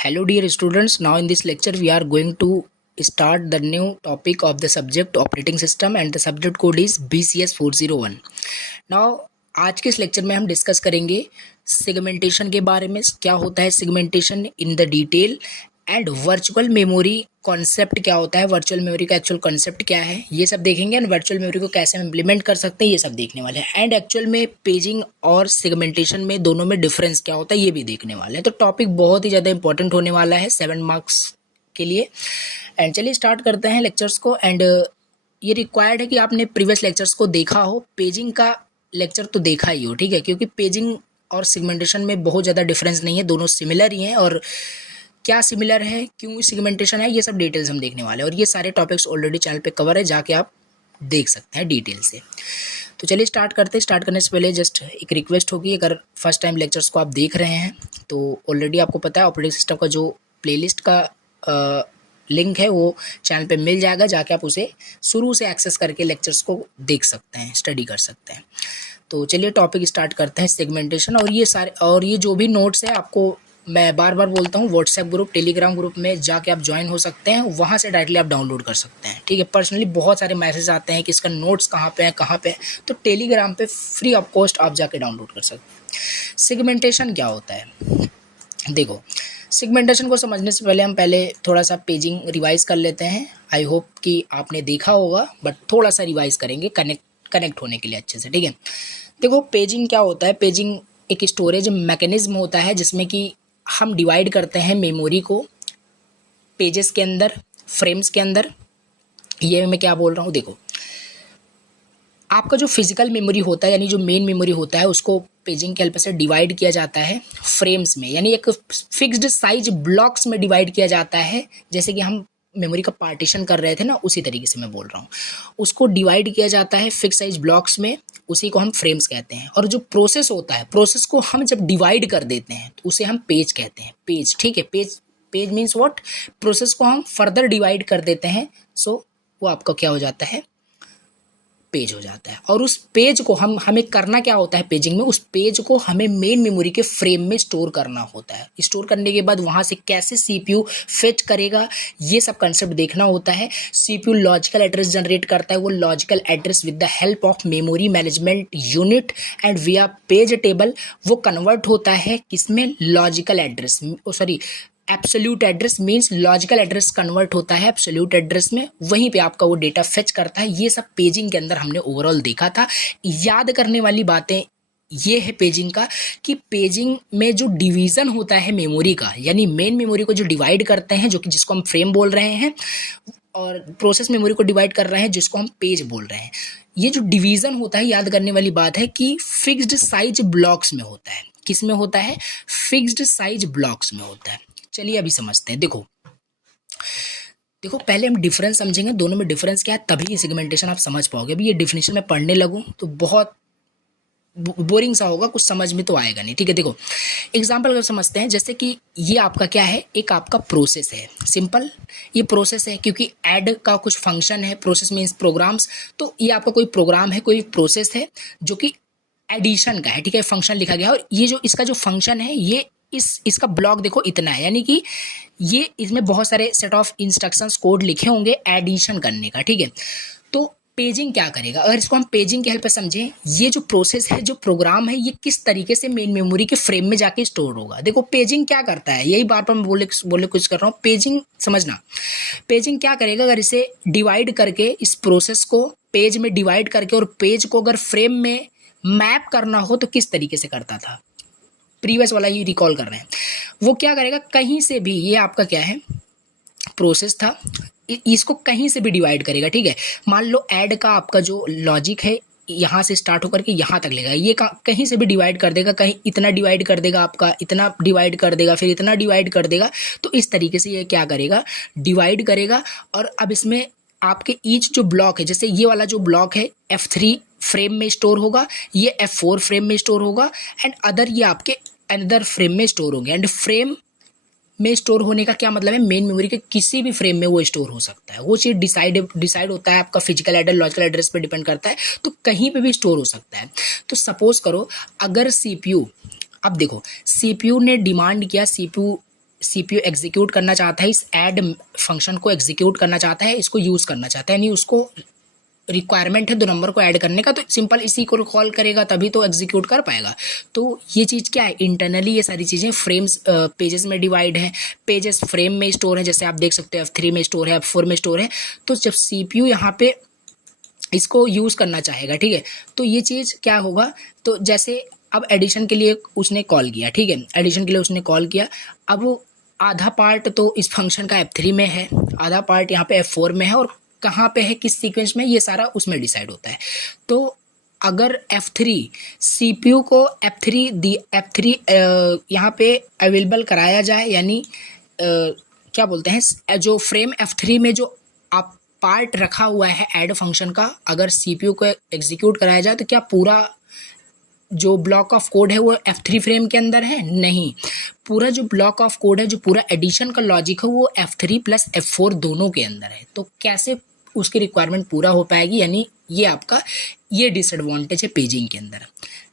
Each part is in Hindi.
Hello dear students, now in this lecture we are going to start the new topic of the subject operating system and the subject code is BCS 401. Now आज के इस लेक्चर में हम डिस्कस करेंगे सेगमेंटेशन के बारे में, क्या होता है segmentation in the detail and virtual memory concept क्या होता है, वर्चुअल मेमोरी का एक्चुअल कॉन्सेप्ट क्या है, ये सब देखेंगे एंड वर्चुअल मेमोरी को कैसे हम इम्प्लीमेंट कर सकते हैं ये सब देखने वाले हैं एंड एक्चुअल में पेजिंग और सेगमेंटेशन में दोनों में डिफरेंस क्या होता है ये भी देखने वाले हैं। तो टॉपिक बहुत ही ज़्यादा इंपॉर्टेंट होने वाला है 7 मार्क्स के लिए। एंड चलिए स्टार्ट करते हैं लेक्चर्स को। एंड ये रिक्वायर्ड है कि आपने प्रीवियस लेक्चर्स को देखा हो, पेजिंग का लेक्चर तो देखा ही हो, ठीक है, क्योंकि पेजिंग और सेगमेंटेशन में बहुत ज़्यादा डिफरेंस नहीं है, दोनों सिमिलर ही हैं और क्या सिमिलर है, क्यों सेगमेंटेशन है, ये सब डिटेल्स हम देखने वाले हैं और ये सारे टॉपिक्स ऑलरेडी चैनल पे कवर है, जाके आप देख सकते हैं डिटेल से। तो चलिए स्टार्ट करते हैं। स्टार्ट करने से पहले जस्ट एक रिक्वेस्ट होगी, अगर फर्स्ट टाइम लेक्चर्स को आप देख रहे हैं तो ऑलरेडी आपको पता है ऑपरेटिंग सिस्टम का जो प्लेलिस्ट का लिंक है वो चैनल पे मिल जाएगा, जाके आप उसे शुरू से एक्सेस करके लेक्चर्स को देख सकते हैं, स्टडी कर सकते हैं। तो चलिए टॉपिक स्टार्ट करते हैं सेगमेंटेशन। और ये जो भी नोट्स है आपको मैं बार बार बोलता हूँ, व्हाट्सएप ग्रुप, टेलीग्राम ग्रुप में जाके आप ज्वाइन हो सकते हैं, वहाँ से डायरेक्टली आप डाउनलोड कर सकते हैं, ठीक है। पर्सनली बहुत सारे मैसेज आते हैं कि इसका नोट्स कहाँ पे है, तो टेलीग्राम पे फ्री ऑफ कॉस्ट आप जाके डाउनलोड कर सकते हैं। सेगमेंटेशन क्या होता है, देखो सेगमेंटेशन को समझने से पहले हम थोड़ा सा पेजिंग रिवाइज कर लेते हैं। आई होप कि आपने देखा होगा बट थोड़ा सा रिवाइज करेंगे कनेक्ट होने के लिए अच्छे से, ठीक है। देखो पेजिंग क्या होता है, पेजिंग एक स्टोरेज मैकेनिज्म होता है जिसमें कि हम डिवाइड करते हैं मेमोरी को पेजेस के अंदर, फ्रेम्स के अंदर। ये मैं क्या बोल रहा हूँ, देखो आपका जो फिजिकल मेमोरी होता है यानी जो मेन मेमोरी होता है उसको पेजिंग के हेल्प से डिवाइड किया जाता है फ्रेम्स में, यानी एक फिक्स्ड साइज ब्लॉक्स में डिवाइड किया जाता है। जैसे कि हम मेमोरी का पार्टीशन कर रहे थे ना, उसी तरीके से मैं बोल रहा हूँ, उसको डिवाइड किया जाता है फिक्स साइज ब्लॉक्स में, उसी को हम फ्रेम्स कहते हैं। और जो प्रोसेस होता है, प्रोसेस को हम जब डिवाइड कर देते हैं तो उसे हम पेज कहते हैं, पेज, ठीक है। पेज मीन्स व्हाट, प्रोसेस को हम फर्दर डिवाइड कर देते हैं, सो वो आपका क्या हो जाता है, पेज हो जाता है। और उस पेज को हमें करना क्या होता है पेजिंग में, उस पेज को हमें मेन मेमोरी के फ्रेम में स्टोर करना होता है। स्टोर करने के बाद वहाँ से कैसे सीपीयू फेच करेगा ये सब कंसेप्ट देखना होता है। सीपीयू लॉजिकल एड्रेस जनरेट करता है, वो logical address with the help of memory management unit and विया पेज टेबल वो कन्वर्ट होता है किसमें, logical address, absolute address means logical address convert होता है एब्सोल्यूट एड्रेस में, वहीं पे आपका वो डेटा फेच करता है। ये सब पेजिंग के अंदर हमने ओवरऑल देखा था। याद करने वाली बातें ये है पेजिंग का कि पेजिंग में जो डिवीज़न होता है मेमोरी का, यानी मेन मेमोरी को जो डिवाइड करते हैं, जो कि जिसको हम फ्रेम बोल रहे हैं, और प्रोसेस मेमोरी को डिवाइड कर रहे हैं जिसको हम पेज बोल रहे हैं। ये जो डिवीज़न होता है, याद करने वाली बात है कि फिक्स्ड साइज ब्लॉक्स में होता है। किस में होता है, फिक्स्ड साइज ब्लॉक्स में होता है। चलिए अभी समझते हैं। देखो पहले हम डिफरेंस समझेंगे, दोनों में डिफरेंस क्या है, तभी सेगमेंटेशन आप समझ पाओगे। अभी ये डिफिनेशन में पढ़ने लगूँ तो बहुत बोरिंग सा होगा, कुछ समझ में तो आएगा नहीं, ठीक है। देखो एग्जांपल अगर समझते हैं, जैसे कि ये आपका क्या है, एक आपका प्रोसेस है, सिंपल ये प्रोसेस है, क्योंकि ऐड का कुछ फंक्शन है, प्रोसेस मीन्स प्रोग्राम्स, तो ये आपका कोई प्रोग्राम है, कोई प्रोसेस है जो कि एडिशन का है, ठीक है, फंक्शन लिखा गया है। और ये जो इसका जो फंक्शन है, ये इसका ब्लॉक देखो इतना है, यानी कि ये इसमें बहुत सारे सेट ऑफ इंस्ट्रक्शंस कोड लिखे होंगे एडिशन करने का, ठीक है। तो पेजिंग क्या करेगा, अगर इसको हम पेजिंग के हेल्प से समझें, ये जो प्रोसेस है, जो प्रोग्राम है, ये किस तरीके से मेन मेमोरी के फ्रेम में जाके स्टोर होगा। देखो पेजिंग क्या करता है, यही बार बार मैं बोले कुछ कर रहा हूँ। पेजिंग समझना, पेजिंग क्या करेगा, अगर इसे डिवाइड करके, इस प्रोसेस को पेज में डिवाइड करके और पेज को अगर फ्रेम में मैप करना हो तो किस तरीके से करता था, प्रीवियस वाला ही रिकॉल कर रहे हैं। वो क्या करेगा, कहीं से भी, ये आपका क्या है, प्रोसेस था, इसको कहीं से भी डिवाइड करेगा, ठीक है। मान लो ऐड का आपका जो लॉजिक है यहाँ से स्टार्ट होकर के यहाँ तक लेगा, ये कहीं से भी डिवाइड कर देगा, कहीं इतना डिवाइड कर देगा, आपका इतना डिवाइड कर देगा, फिर इतना डिवाइड कर देगा। तो इस तरीके से ये क्या करेगा, डिवाइड करेगा। और अब इसमें आपके ईच जो ब्लॉक है, जैसे ये वाला जो ब्लॉक है F3 फ्रेम में स्टोर होगा, ये F4 फ्रेम में स्टोर होगा एंड अदर ये आपके अनदर फ्रेम में स्टोर होंगे। एंड फ्रेम में स्टोर होने का क्या मतलब है, मेन मेमोरी के किसी भी फ्रेम में वो स्टोर हो सकता है। वो चीज़ डिसाइड होता है आपका फिजिकल एड्रेस, लॉजिकल एड्रेस पे डिपेंड करता है, तो कहीं पे भी स्टोर हो सकता है। तो सपोज करो अगर सीपीयू, अब देखो सीपीयू ने डिमांड किया, सीपीयू CPU एग्जीक्यूट करना चाहता है, इस ऐड फंक्शन को एग्जीक्यूट करना चाहता है, इसको यूज़ करना चाहता है, यानी उसको रिक्वायरमेंट है 2 नंबर को ऐड करने का, तो सिंपल इसी को कॉल करेगा तभी तो एग्जीक्यूट कर पाएगा। तो ये चीज़ क्या है, इंटरनली ये सारी चीज़ें फ्रेम्स पेजेस में डिवाइड है, पेजेस फ्रेम में स्टोर है, जैसे आप देख सकते हो F3 में स्टोर है, F4 में स्टोर है। तो जब CPU यहाँ पे इसको यूज़ करना चाहेगा, ठीक है, तो ये चीज़ क्या होगा, तो जैसे अब एडिशन के लिए उसने कॉल किया, ठीक है, एडिशन के लिए उसने कॉल किया, अब आधा पार्ट तो इस फंक्शन का F3 में है, आधा पार्ट यहाँ पे F4 में है, और कहाँ पे है, किस सीक्वेंस में, ये सारा उसमें डिसाइड होता है। तो अगर F3 CPU को F3 यहाँ पे अवेलेबल कराया जाए, यानी क्या बोलते हैं, जो फ्रेम F3 में जो आप पार्ट रखा हुआ है ऐड फंक्शन का, अगर CPU को एग्जीक्यूट कराया जाए तो क्या पूरा जो ब्लॉक ऑफ कोड है वो F3 फ्रेम के अंदर है? नहीं, पूरा जो ब्लॉक ऑफ कोड है, जो पूरा एडिशन का लॉजिक है, वो F3 प्लस F4 दोनों के अंदर है। तो कैसे उसकी रिक्वायरमेंट पूरा हो पाएगी, यानी ये आपका ये डिसएडवांटेज है पेजिंग के अंदर।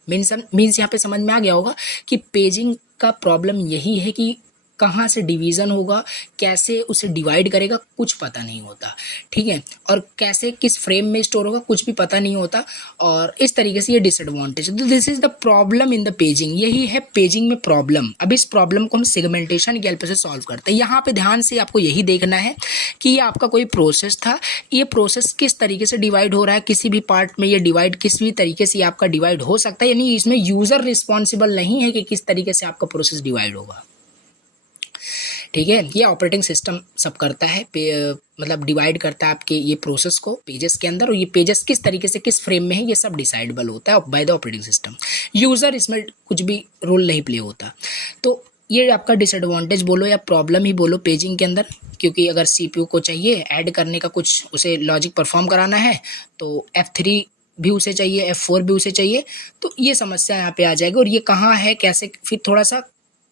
मीन्स यहाँ पे समझ में आ गया होगा कि पेजिंग का प्रॉब्लम यही है कि कहाँ से डिवीज़न होगा, कैसे उसे डिवाइड करेगा, कुछ पता नहीं होता, ठीक है, और कैसे किस फ्रेम में स्टोर होगा, कुछ भी पता नहीं होता, और इस तरीके से ये डिसएडवांटेज है। तो this is the problem in the paging, यही है पेजिंग में प्रॉब्लम। अब इस प्रॉब्लम को हम सेगमेंटेशन की हेल्प से सॉल्व करते हैं। यहाँ पे ध्यान से आपको यही देखना है कि ये आपका कोई प्रोसेस था, ये प्रोसेस किस तरीके से डिवाइड हो रहा है, किसी भी पार्ट में ये डिवाइड किसी भी तरीके से आपका डिवाइड हो सकता है, यानी इसमें यूज़र रिस्पॉन्सिबल नहीं है कि किस तरीके से आपका प्रोसेस डिवाइड होगा, ठीक है। ये ऑपरेटिंग सिस्टम सब करता है, मतलब डिवाइड करता है आपके ये प्रोसेस को पेजेस के अंदर, और ये पेजेस किस तरीके से किस फ्रेम में है ये सब डिसाइडेबल होता है by the operating system. User इसमें कुछ भी रोल नहीं प्ले होता। तो ये आपका डिसएडवांटेज बोलो या प्रॉब्लम ही बोलो पेजिंग के अंदर, क्योंकि अगर CPU को चाहिए ऐड करने का, कुछ उसे लॉजिक परफॉर्म कराना है, तो F3 भी उसे चाहिए, F4 भी उसे चाहिए, तो ये समस्या यहाँ पे आ जाएगी। और ये कहाँ है, कैसे, फिर थोड़ा सा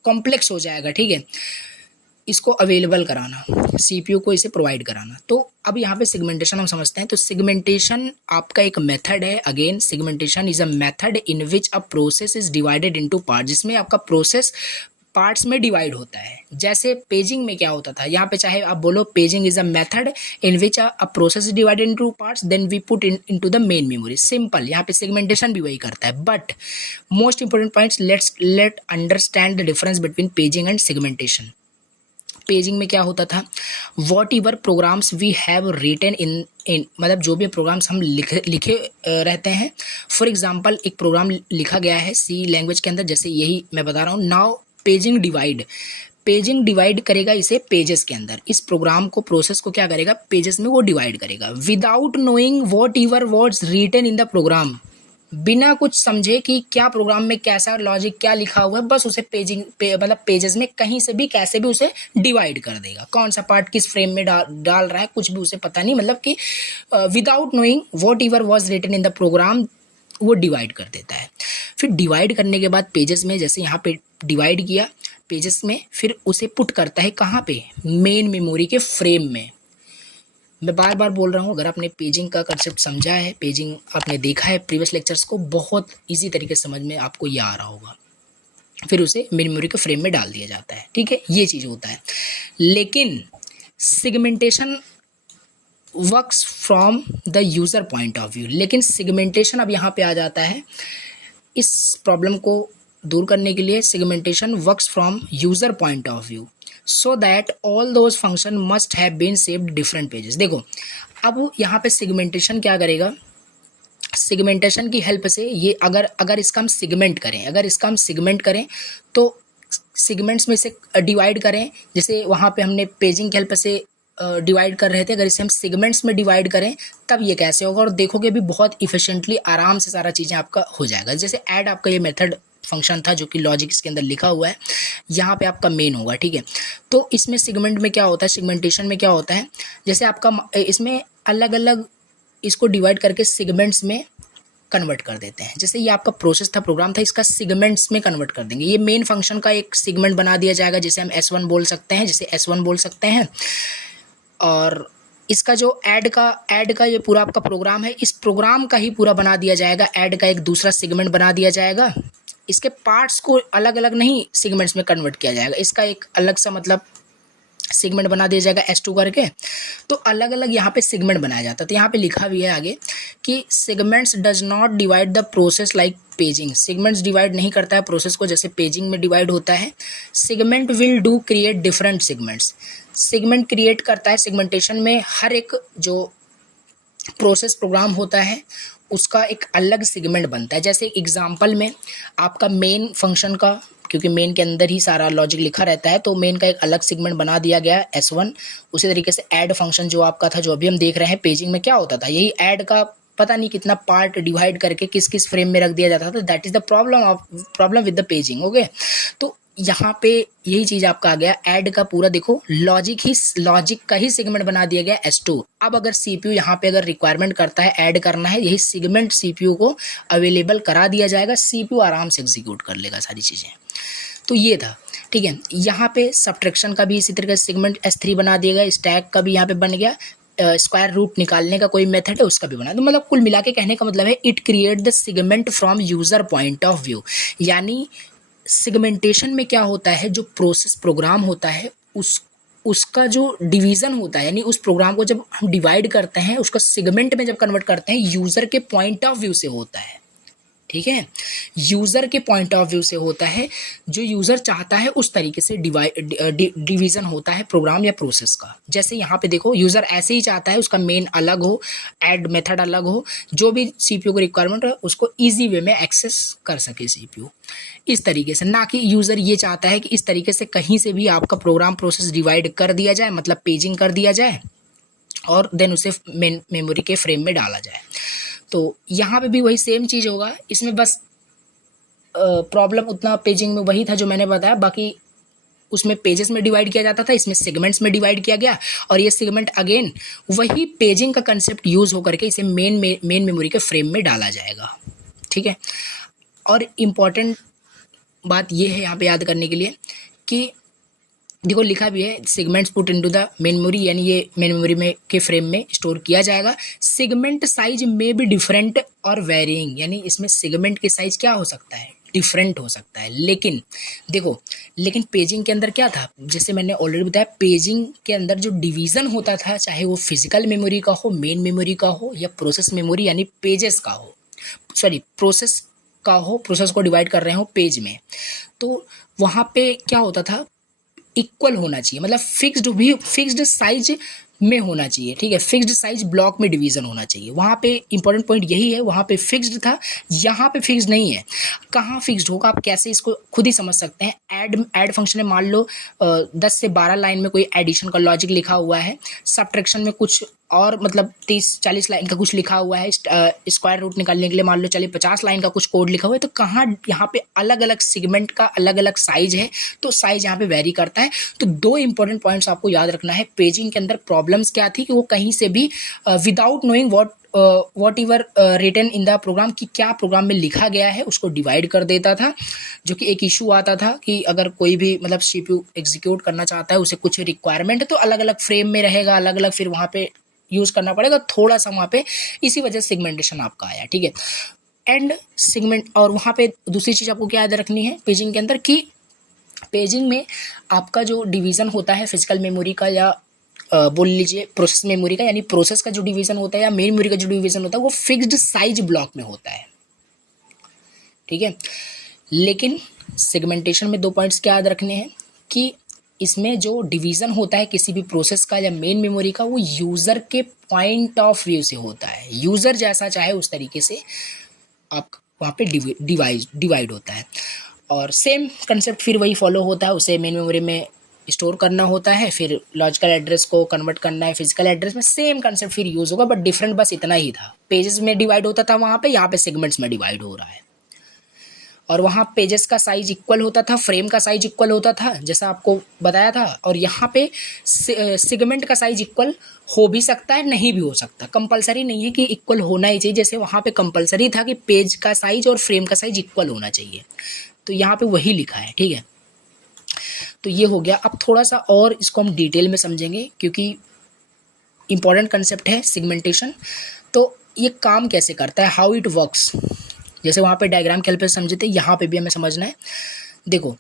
कॉम्प्लेक्स हो जाएगा, ठीक है, इसको अवेलेबल कराना, CPU को इसे प्रोवाइड कराना। तो अब यहाँ पे सेगमेंटेशन हम समझते हैं। तो सेगमेंटेशन आपका एक मेथड है। Again segmentation is a method in which a process is divided into part, जिसमें आपका प्रोसेस पार्ट्स में डिवाइड होता है। जैसे पेजिंग में क्या होता था, यहाँ पे चाहे आप बोलो paging is a method in which a process is divided into parts, then we put into the main memory. Simple, यहाँ पे सेगमेंटेशन भी वही करता है। But most important points, let understand the difference between paging and segmentation. Paging में क्या होता था, whatever programs we have written in मतलब जो भी प्रोग्राम्स हम लिखे रहते हैं। फॉर एग्जांपल एक प्रोग्राम लिखा गया है C लैंग्वेज के अंदर, जैसे यही मैं बता रहा हूँ। नाउ पेजिंग डिवाइड करेगा इसे पेजेस के अंदर। इस प्रोग्राम को, प्रोसेस को क्या करेगा, पेजेस में वो डिवाइड करेगा without knowing whatever words written in the program. बिना कुछ समझे कि क्या प्रोग्राम में कैसा लॉजिक क्या लिखा हुआ है, बस उसे मतलब पेजेस में कहीं से भी कैसे भी उसे डिवाइड कर देगा। कौन सा पार्ट किस फ्रेम में डाल रहा है कुछ भी उसे पता नहीं, मतलब कि without knowing whatever was written in the program वो डिवाइड कर देता है। फिर डिवाइड करने के बाद पेजेस में, जैसे यहाँ पे डिवाइड किया पेजेस में, फिर उसे पुट करता है कहाँ पे, मेन मेमोरी के फ्रेम में। मैं बार बार बोल रहा हूँ, अगर आपने पेजिंग का कंसेप्ट समझा है, पेजिंग आपने देखा है प्रीवियस लेक्चर्स को, बहुत इजी तरीके से समझ में आपको ये आ रहा होगा। फिर उसे मेमोरी के फ्रेम में डाल दिया जाता है, ठीक है, ये चीज़ होता है। लेकिन segmentation works from the user point of view. लेकिन सेगमेंटेशन अब यहाँ पे आ जाता है। इस प्रॉब्लम को दूर करने के लिए segmentation works from user point of view, so that all those function must have been saved different pages. देखो अब यहाँ पे सेगमेंटेशन क्या करेगा, सेगमेंटेशन की हेल्प से ये अगर इसका हम सेगमेंट करें तो सेगमेंट्स में से डिवाइड करें, जैसे वहाँ पे हमने पेजिंग की हेल्प से डिवाइड कर रहे थे, अगर इसे हम सेगमेंट्स में डिवाइड करें तब ये कैसे होगा। और देखोगे भी बहुत इफिशिएंटली आराम से सारा चीज़ें आपका हो जाएगा। जैसे ऐड आपका ये मेथड फंक्शन था जो कि लॉजिक इसके अंदर लिखा हुआ है, यहाँ पे आपका मेन होगा, ठीक है। तो इसमें सेगमेंट में क्या होता है, सेगमेंटेशन में क्या होता है, जैसे आपका इसमें अलग अलग इसको डिवाइड करके सेगमेंट्स में कन्वर्ट कर देते हैं। जैसे ये आपका प्रोसेस था, प्रोग्राम था, इसका सेगमेंट्स में कन्वर्ट कर देंगे। ये मेन फंक्शन का एक सेगमेंट बना दिया जाएगा, जैसे हम S1 बोल सकते हैं, जैसे S1 बोल सकते हैं। और इसका जो ऐड का ये पूरा आपका प्रोग्राम है, इस प्रोग्राम का ही पूरा बना दिया जाएगा। ऐड का एक दूसरा सेगमेंट बना दिया जाएगा, इसके पार्ट्स को अलग अलग नहीं सेगमेंट्स में कन्वर्ट किया जाएगा, इसका एक अलग सा मतलब सेगमेंट बना दिया जाएगा S2 करके, तो अलग अलग यहाँ पे सेगमेंट बनाया जाता है। तो यहाँ पे लिखा भी है आगे कि segments does not divide the process like paging, segments divide नहीं करता है प्रोसेस को जैसे पेजिंग में डिवाइड होता है। Segment will do create different segments, segment create करता है सेगमेंटेशन में, हर एक जो प्रोसेस प्रोग्राम होता है उसका एक अलग सेगमेंट बनता है। जैसे एग्जांपल में आपका मेन फंक्शन का, क्योंकि मेन के अंदर ही सारा लॉजिक लिखा रहता है, तो मेन का एक अलग सेगमेंट बना दिया गया है S1। उसी तरीके से ऐड फंक्शन जो आपका था, जो अभी हम देख रहे हैं पेजिंग में क्या होता था, यही ऐड का पता नहीं कितना पार्ट डिवाइड करके किस किस फ्रेम में रख दिया जाता था। That is the problem with the paging. Okay, तो यहाँ पे यही चीज़ आपका आ गया, ऐड का पूरा देखो लॉजिक का ही सेगमेंट बना दिया गया S2। अब अगर CPU यहाँ पे अगर रिक्वायरमेंट करता है ऐड करना है, यही सेगमेंट CPU को अवेलेबल करा दिया जाएगा, CPU आराम से एग्जीक्यूट कर लेगा सारी चीज़ें। तो ये था, ठीक है। यहाँ पे सब्ट्रैक्शन का भी इसी तरीके से सेगमेंट S3 बना दिया गया, स्टैक का भी यहाँ पे बन गया, स्क्वायर रूट निकालने का कोई मेथड है उसका भी बना। तो मतलब कुल मिला के कहने का मतलब है it create the segment from user point of view. यानी सेगमेंटेशन में क्या होता है, जो प्रोसेस प्रोग्राम होता है उसका जो डिवीज़न होता है, यानी उस प्रोग्राम को जब हम डिवाइड करते हैं, उसका सेगमेंट में जब कन्वर्ट करते हैं, यूज़र के पॉइंट ऑफ व्यू से होता है। ठीक है, यूज़र के पॉइंट ऑफ व्यू से होता है, जो यूज़र चाहता है उस तरीके से डिवीज़न होता है प्रोग्राम या प्रोसेस का। जैसे यहाँ पे देखो, यूज़र ऐसे ही चाहता है उसका मेन अलग हो, ऐड मेथड अलग हो, जो भी CPU को रिक्वायरमेंट है उसको ईजी वे में एक्सेस कर सके CPU, इस तरीके से। ना कि यूज़र ये चाहता है कि इस तरीके से कहीं से भी आपका प्रोग्राम प्रोसेस डिवाइड कर दिया जाए, मतलब पेजिंग कर दिया जाए और देन उसे मेन मेमोरी के फ्रेम में डाला जाए। तो यहाँ पे भी वही सेम चीज़ होगा, इसमें बस प्रॉब्लम उतना पेजिंग में वही था जो मैंने बताया, बाकी उसमें पेजेस में डिवाइड किया जाता था, इसमें सेगमेंट्स में डिवाइड किया गया। और ये सेगमेंट अगेन वही पेजिंग का कंसेप्ट यूज़ होकर के इसे मेन मेमोरी के फ्रेम में डाला जाएगा। ठीक है, और इम्पॉर्टेंट बात ये है यहाँ पे याद करने के लिए कि देखो लिखा भी है segments put into the main memory, यानी ये मेन मेमोरी में के फ्रेम में स्टोर किया जाएगा। सेगमेंट साइज में भी डिफरेंट और वेरिंग, यानी इसमें सेगमेंट की साइज क्या हो सकता है, डिफरेंट हो सकता है। लेकिन देखो, लेकिन पेजिंग के अंदर क्या था, जैसे मैंने ऑलरेडी बताया, पेजिंग के अंदर जो डिवीज़न होता था, चाहे वो फिजिकल मेमोरी का हो, मेन मेमोरी का हो, या प्रोसेस मेमोरी यानी पेजेस का हो, सॉरी प्रोसेस का हो, प्रोसेस को डिवाइड कर रहे हो पेज में, तो वहाँ पे क्या होता था, इक्वल होना चाहिए, मतलब फिक्स्ड साइज में होना चाहिए। ठीक है, फिक्स्ड साइज ब्लॉक में डिवीज़न होना चाहिए। वहाँ पे इंपॉर्टेंट पॉइंट यही है, वहाँ पे फिक्स्ड था, यहाँ पे फिक्स्ड नहीं है। कहाँ फिक्स्ड होगा आप कैसे इसको खुद ही समझ सकते हैं। ऐड फंक्शन में मान लो 10 से 12 लाइन में कोई एडिशन का लॉजिक लिखा हुआ है, सब्ट्रैक्शन में कुछ और मतलब 30-40 लाइन का कुछ लिखा हुआ है, स्क्वायर रूट निकालने के लिए मान लो चलिए 50 लाइन का कुछ कोड लिखा हुआ है, तो कहाँ यहाँ पे अलग अलग सेगमेंट का अलग अलग साइज है, तो साइज यहाँ पे वेरी करता है। तो दो इंपॉर्टेंट पॉइंट्स आपको याद रखना है। पेजिंग के अंदर प्रॉब्लम्स क्या थी कि वो कहीं से भी without knowing whatever written in the program, कि क्या प्रोग्राम में लिखा गया है उसको डिवाइड कर देता था, जो कि एक इशू आता था कि अगर कोई भी मतलब CPU एग्जीक्यूट करना चाहता है, उसे कुछ रिक्वायरमेंट है तो अलग अलग फ्रेम में रहेगा, अलग अलग फिर वहाँ पे यूज़ करना पड़ेगा थोड़ा सा वहाँ पे, इसी वजह से सेगमेंटेशन आपका आया। ठीक है, एंड सेगमेंट। और वहाँ पे दूसरी चीज़ आपको क्या याद रखनी है पेजिंग के अंदर, कि पेजिंग में आपका जो डिवीज़न होता है फिजिकल मेमोरी का या बोल लीजिए प्रोसेस मेमोरी का, यानी प्रोसेस का जो डिवीज़न होता है या मेन मेमोरी का जो डिवीज़न होता है वो फिक्स्ड साइज ब्लॉक में होता है। ठीक है, लेकिन सेगमेंटेशन में दो पॉइंट्स क्या याद रखने हैं कि इसमें जो डिवीज़न होता है किसी भी प्रोसेस का या मेन मेमोरी का, वो यूज़र के पॉइंट ऑफ व्यू से होता है। यूज़र जैसा चाहे उस तरीके से आप वहाँ पे डिवाइड होता है। और सेम कंसेप्ट फिर वही फॉलो होता है, उसे मेन मेमोरी में स्टोर करना होता है, फिर लॉजिकल एड्रेस को कन्वर्ट करना है फिजिकल एड्रेस में, सेम कंसेप्ट फिर यूज़ होगा, बट डिफरेंट बस इतना ही था, पेजेस में डिवाइड होता था वहाँ पे, यहाँ पे सेगमेंट्स में डिवाइड हो रहा है। और वहाँ पेजेस का साइज इक्वल होता था, फ्रेम का साइज इक्वल होता था जैसा आपको बताया था, और यहाँ पे सेगमेंट का साइज इक्वल हो भी सकता है, नहीं भी हो सकता, कंपलसरी नहीं है कि इक्वल होना ही चाहिए। जैसे वहाँ पे कंपलसरी था कि पेज का साइज और फ्रेम का साइज इक्वल होना चाहिए, तो यहाँ पे वही लिखा है। ठीक है, तो ये हो गया। अब थोड़ा सा और इसको हम डिटेल में समझेंगे क्योंकि इंपॉर्टेंट कंसेप्ट है सेगमेंटेशन। तो ये काम कैसे करता है, हाउ इट वर्क्स, जैसे वहाँ पे डायग्राम के हेल्प से समझे थे, यहाँ पे भी हमें समझना है। देखो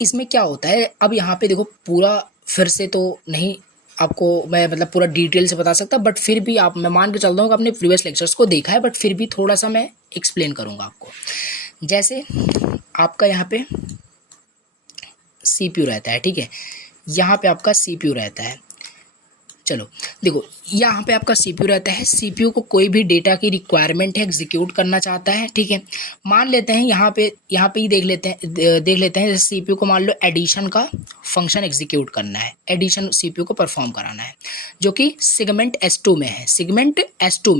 इसमें क्या होता है, अब यहाँ पे देखो पूरा फिर से तो नहीं आपको मैं मतलब पूरा डिटेल से बता सकता, बट फिर भी आप मैं मान के चलता हूँ कि आपने प्रीवियस लेक्चर्स को देखा है, बट फिर भी थोड़ा सा मैं एक्सप्लेन करूँगा आपको। जैसे आपका यहाँ पे CPU रहता है, ठीक है, यहाँ पे आपका CPU रहता है। चलो देखो यहाँ पे आपका CPU रहता है, CPU को कोई भी डेटा की रिक्वायरमेंट है, एग्जीक्यूट करना चाहता है, ठीक है। मान लेते हैं यहाँ पे ही देख लेते हैं जैसे CPU को मान लो एडिशन का फंक्शन एग्जीक्यूट करना है, एडिशन CPU को परफॉर्म कराना है, जो कि सेगमेंट S2 में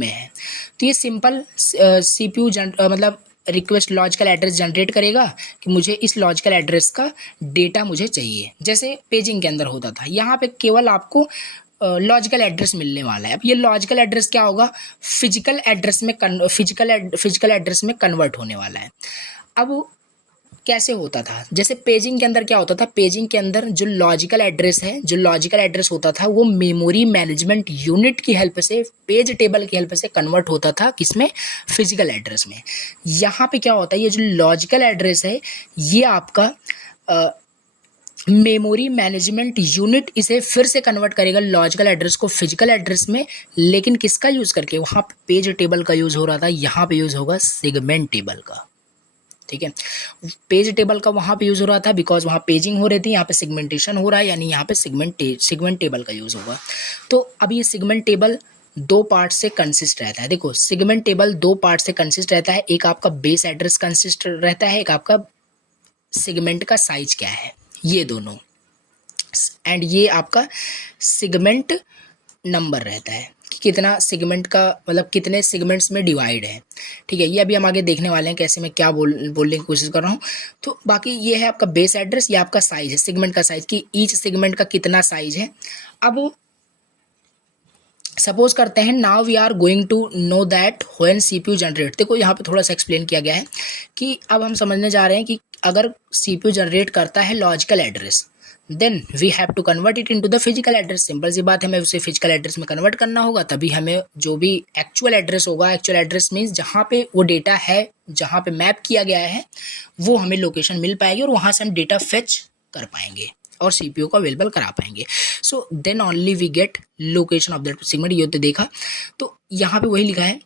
है, तो ये सिंपल CPU मतलब रिक्वेस्ट लॉजिकल एड्रेस जनरेट करेगा कि मुझे इस लॉजिकल एड्रेस का डेटा मुझे चाहिए, जैसे पेजिंग के अंदर होता था। यहाँ पे केवल आपको लॉजिकल एड्रेस मिलने वाला है। अब ये लॉजिकल एड्रेस क्या होगा, फिजिकल एड्रेस में कन्वर्ट होने वाला है। अब कैसे होता था, जैसे पेजिंग के अंदर क्या होता था, पेजिंग के अंदर जो लॉजिकल एड्रेस होता था वो मेमोरी मैनेजमेंट यूनिट की हेल्प से, पेज टेबल की हेल्प से कन्वर्ट होता था, किसमें, फिजिकल एड्रेस में। यहाँ पे क्या होता है, ये जो लॉजिकल एड्रेस है ये आपका मेमोरी मैनेजमेंट यूनिट इसे फिर से कन्वर्ट करेगा लॉजिकल एड्रेस को फिजिकल एड्रेस में, लेकिन किसका यूज़ करके, वहाँ पे पेज टेबल का यूज़ हो रहा था, यहाँ पे यूज़ होगा सेगमेंट टेबल का, ठीक है। पेज टेबल का वहाँ पे यूज़ हो रहा था बिकॉज वहाँ पेजिंग हो रही थी, यहाँ पे सेगमेंटेशन हो रहा है, यानी यहाँ पे सेगमेंट टेबल का यूज़ होगा। तो अब ये सेगमेंट टेबल दो पार्ट से कंसिस्ट रहता है। देखो सेगमेंट टेबल दो पार्ट से कंसिस्ट रहता है, एक आपका बेस एड्रेस कंसिस्ट रहता है, एक आपका सेगमेंट का साइज क्या है, ये दोनों, एंड ये आपका सेगमेंट नंबर रहता है कि कितना सेगमेंट का मतलब कितने सेगमेंट्स में डिवाइड है, ठीक है। ये अभी हम आगे देखने वाले हैं कैसे, मैं क्या बोलने की कोशिश कर रहा हूँ। तो बाकी ये है आपका बेस एड्रेस, ये आपका साइज है, सेगमेंट का साइज कि ईच सेगमेंट का कितना साइज है। अब सपोज करते हैं now we are going to know that when CPU generate, देखो यहाँ पे थोड़ा सा एक्सप्लेन किया गया है कि अब हम समझने जा रहे हैं कि अगर CPU जनरेट करता है logical address, then we have to convert it into the physical address. Simple सी बात है, हमें उसे फिजिकल एड्रेस में कन्वर्ट करना होगा, तभी हमें जो भी एक्चुअल एड्रेस होगा, एक्चुअल एड्रेस मीन्स जहाँ पे वो डेटा है, जहाँ पे मैप किया गया है, वो हमें लोकेशन मिल पाएगी और वहाँ से हम डेटा फेच कर पाएंगे और CPU को अवेलेबल करा पाएंगे। So then only we get location of that segment. ये तो देखा, तो यहाँ पे वही लिखा है,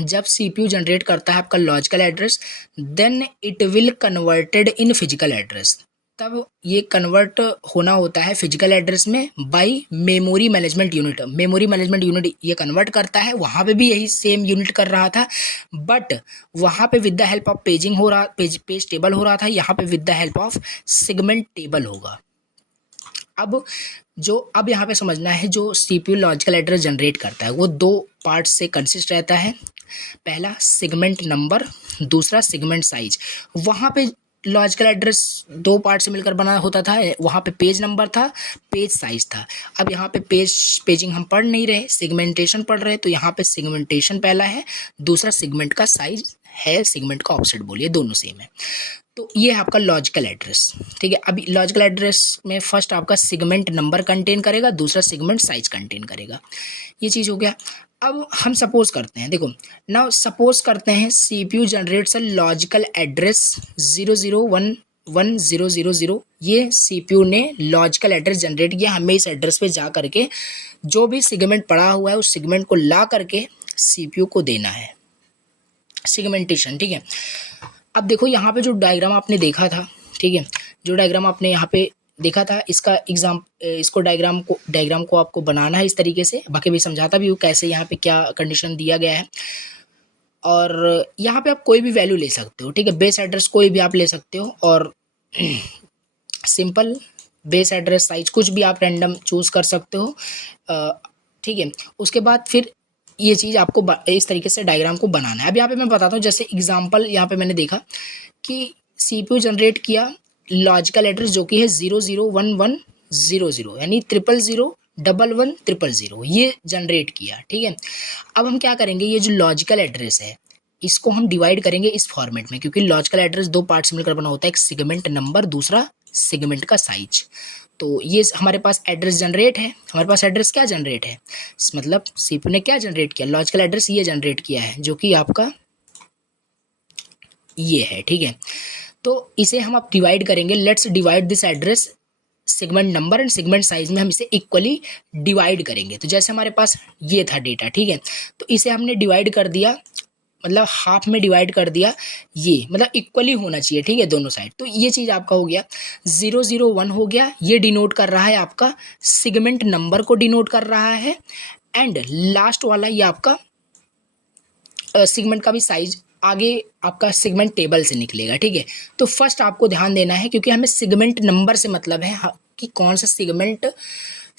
जब CPU जनरेट करता है आपका logical address, then it will converted in physical address, तब ये कन्वर्ट होना होता है फिजिकल एड्रेस में by memory management unit. Memory management unit ये कन्वर्ट करता है, वहाँ पे भी यही सेम यूनिट कर रहा था, बट वहाँ पे with the help of paging हो रहा, पेज टेबल हो रहा था, यहाँ पे with the help of segment table होगा। अब यहाँ पे समझना है, जो CPU लॉजिकल एड्रेस जनरेट करता है वो दो पार्ट से कंसिस्ट रहता है, पहला सेगमेंट नंबर, दूसरा सेगमेंट साइज। वहाँ पे लॉजिकल एड्रेस दो पार्ट से मिलकर बना होता था, वहाँ पे पेज नंबर था, पेज साइज था। अब यहाँ पे पेजिंग हम पढ़ नहीं रहे, सेगमेंटेशन पढ़ रहे, तो यहाँ पे सेगमेंटेशन पहला है, दूसरा सेगमेंट का साइज है, सेगमेंट का ऑफसेट बोलिए, दोनों सेम है। तो ये है आपका लॉजिकल एड्रेस, ठीक है। अभी लॉजिकल एड्रेस में फर्स्ट आपका सेगमेंट नंबर कंटेन करेगा, दूसरा सेगमेंट साइज कंटेन करेगा, ये चीज़ हो गया। अब हम सपोज करते हैं, देखो नाउ सपोज करते हैं CPU generates a logical address 0011000, ये CPU ने लॉजिकल एड्रेस जनरेट किया, हमें इस एड्रेस पे जा करके जो भी सेगमेंट पड़ा हुआ है उस सेगमेंट को ला करके CPU को देना है, सेगमेंटेशन, ठीक है। अब देखो यहाँ पे जो डायग्राम आपने देखा था, ठीक है, जो डायग्राम आपने यहाँ पे देखा था, इसका इसको डायग्राम को आपको बनाना है इस तरीके से, बाकी भी समझाता भी हूँ कैसे यहाँ पे क्या कंडीशन दिया गया है। और यहाँ पे आप कोई भी वैल्यू ले सकते हो, ठीक है, बेस एड्रेस कोई भी आप ले सकते हो, और सिंपल बेस एड्रेस साइज कुछ भी आप रैंडम चूज कर सकते हो, ठीक है। उसके बाद फिर ये चीज़ आपको इस तरीके से डायग्राम को बनाना है। अब यहाँ पे मैं बताता हूँ, जैसे एग्जांपल यहाँ पे मैंने देखा कि CPU जनरेट किया लॉजिकल एड्रेस जो कि है 001100, यानी 000111100, ये जनरेट किया, ठीक है। अब हम क्या करेंगे, ये जो लॉजिकल एड्रेस है इसको हम डिवाइड करेंगे इस फॉर्मेट में, क्योंकि लॉजिकल एड्रेस दो पार्ट से मिलकर बना होता है, एक सेगमेंट नंबर, दूसरा सेगमेंट का साइज। तो ये हमारे पास एड्रेस जनरेट है, हमारे पास एड्रेस क्या जनरेट है, मतलब CPU ने क्या जनरेट किया, लॉजिकल एड्रेस ये जनरेट किया है, जो कि आपका ये है, ठीक है। तो इसे हम अब डिवाइड करेंगे। Let's divide this address segment number and segment size में हम इसे इक्वली डिवाइड करेंगे। तो जैसे हमारे पास ये था डेटा, ठीक है, तो इसे हमने डिवाइड कर दिया, मतलब हाफ में डिवाइड कर दिया, ये मतलब इक्वली होना चाहिए, ठीक है, दोनों साइड। तो ये चीज़ आपका हो गया 001 हो गया। ये डिनोट कर रहा है आपका सेगमेंट नंबर को डिनोट कर रहा है। एंड लास्ट वाला ये आपका सेगमेंट का भी साइज आगे आपका सेगमेंट टेबल से निकलेगा, ठीक है। तो फर्स्ट आपको ध्यान देना है, क्योंकि हमें सेगमेंट नंबर से मतलब है कि कौन सा सेगमेंट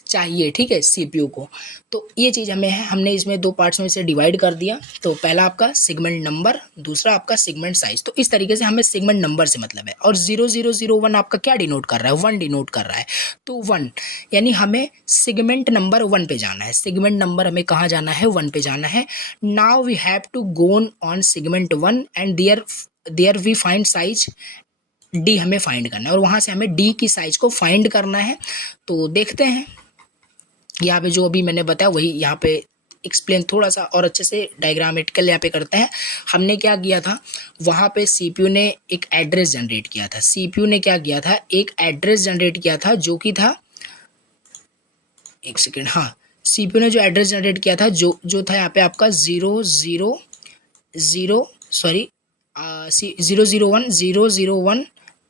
चाहिए, ठीक है, सीपीयू को। तो ये चीज़ हमें है, हमने इसमें दो पार्ट्स में इसे डिवाइड कर दिया। तो पहला आपका सेगमेंट नंबर, दूसरा आपका सेगमेंट साइज। तो इस तरीके से हमें सेगमेंट नंबर से मतलब है। और 0001 आपका क्या डिनोट कर रहा है, 1 डिनोट कर रहा है। तो 1 यानी हमें सेगमेंट नंबर 1 पे जाना है। सेगमेंट नंबर हमें कहाँ जाना है, 1 पे जाना है। Now we have to go on segment 1 and there we find size D हमें फाइंड करना है, और वहाँ से हमें डी की साइज को फाइंड करना है। तो देखते हैं, यहाँ पे जो अभी मैंने बताया वही यहाँ पे एक्सप्लेन थोड़ा सा और अच्छे से डायग्रामेटिकल यहाँ पे करते हैं। हमने क्या किया था, वहाँ पे सीपीयू ने एक एड्रेस जनरेट किया था। सीपीयू ने क्या किया था, एक एड्रेस जनरेट किया था जो कि था, एक सेकेंड, हाँ, सीपीयू ने जो एड्रेस जनरेट किया था जो था यहाँ पे आपका 001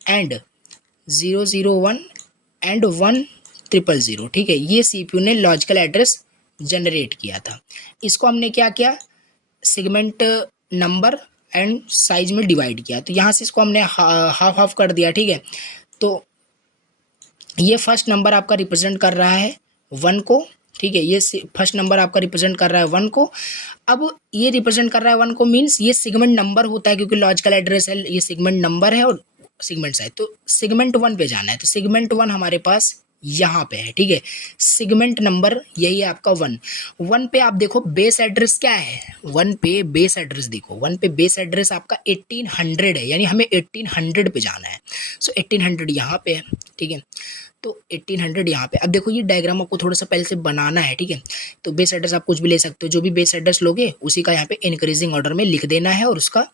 एंड 10000, ठीक है। ये सीपीयू ने लॉजिकल एड्रेस जनरेट किया था। इसको हमने क्या किया, सेगमेंट नंबर एंड साइज में डिवाइड किया। तो यहाँ से इसको हमने हाफ हाफ कर दिया, ठीक है। तो ये फर्स्ट नंबर आपका रिप्रेजेंट कर रहा है 1 को, ठीक है, ये फर्स्ट नंबर आपका रिप्रेजेंट कर रहा है 1 को। अब ये रिप्रेजेंट कर रहा है 1 को, मीन्स ये सेगमेंट नंबर होता है, क्योंकि लॉजिकल एड्रेस है, ये सेगमेंट नंबर है और सेगमेंट साइज। तो सेगमेंट 1 पे जाना है। तो सेगमेंट 1 हमारे पास यहाँ पे है, ठीक है। सेगमेंट नंबर यही है आपका 1 पे आप देखो बेस एड्रेस क्या है, 1 पे बेस एड्रेस देखो, 1 पे बेस एड्रेस आपका 1800 है, यानी हमें 1800 पे जाना है। सो 1800 यहाँ पे है, ठीक है। तो 1800 यहाँ पे, अब देखो ये डायग्राम आपको थोड़ा सा पहले से बनाना है, ठीक है। तो बेस एड्रेस आप कुछ भी ले सकते हो, जो भी बेस एड्रेस लोगे उसी का यहाँ पे इंक्रीजिंग ऑर्डर में लिख देना है, और उसका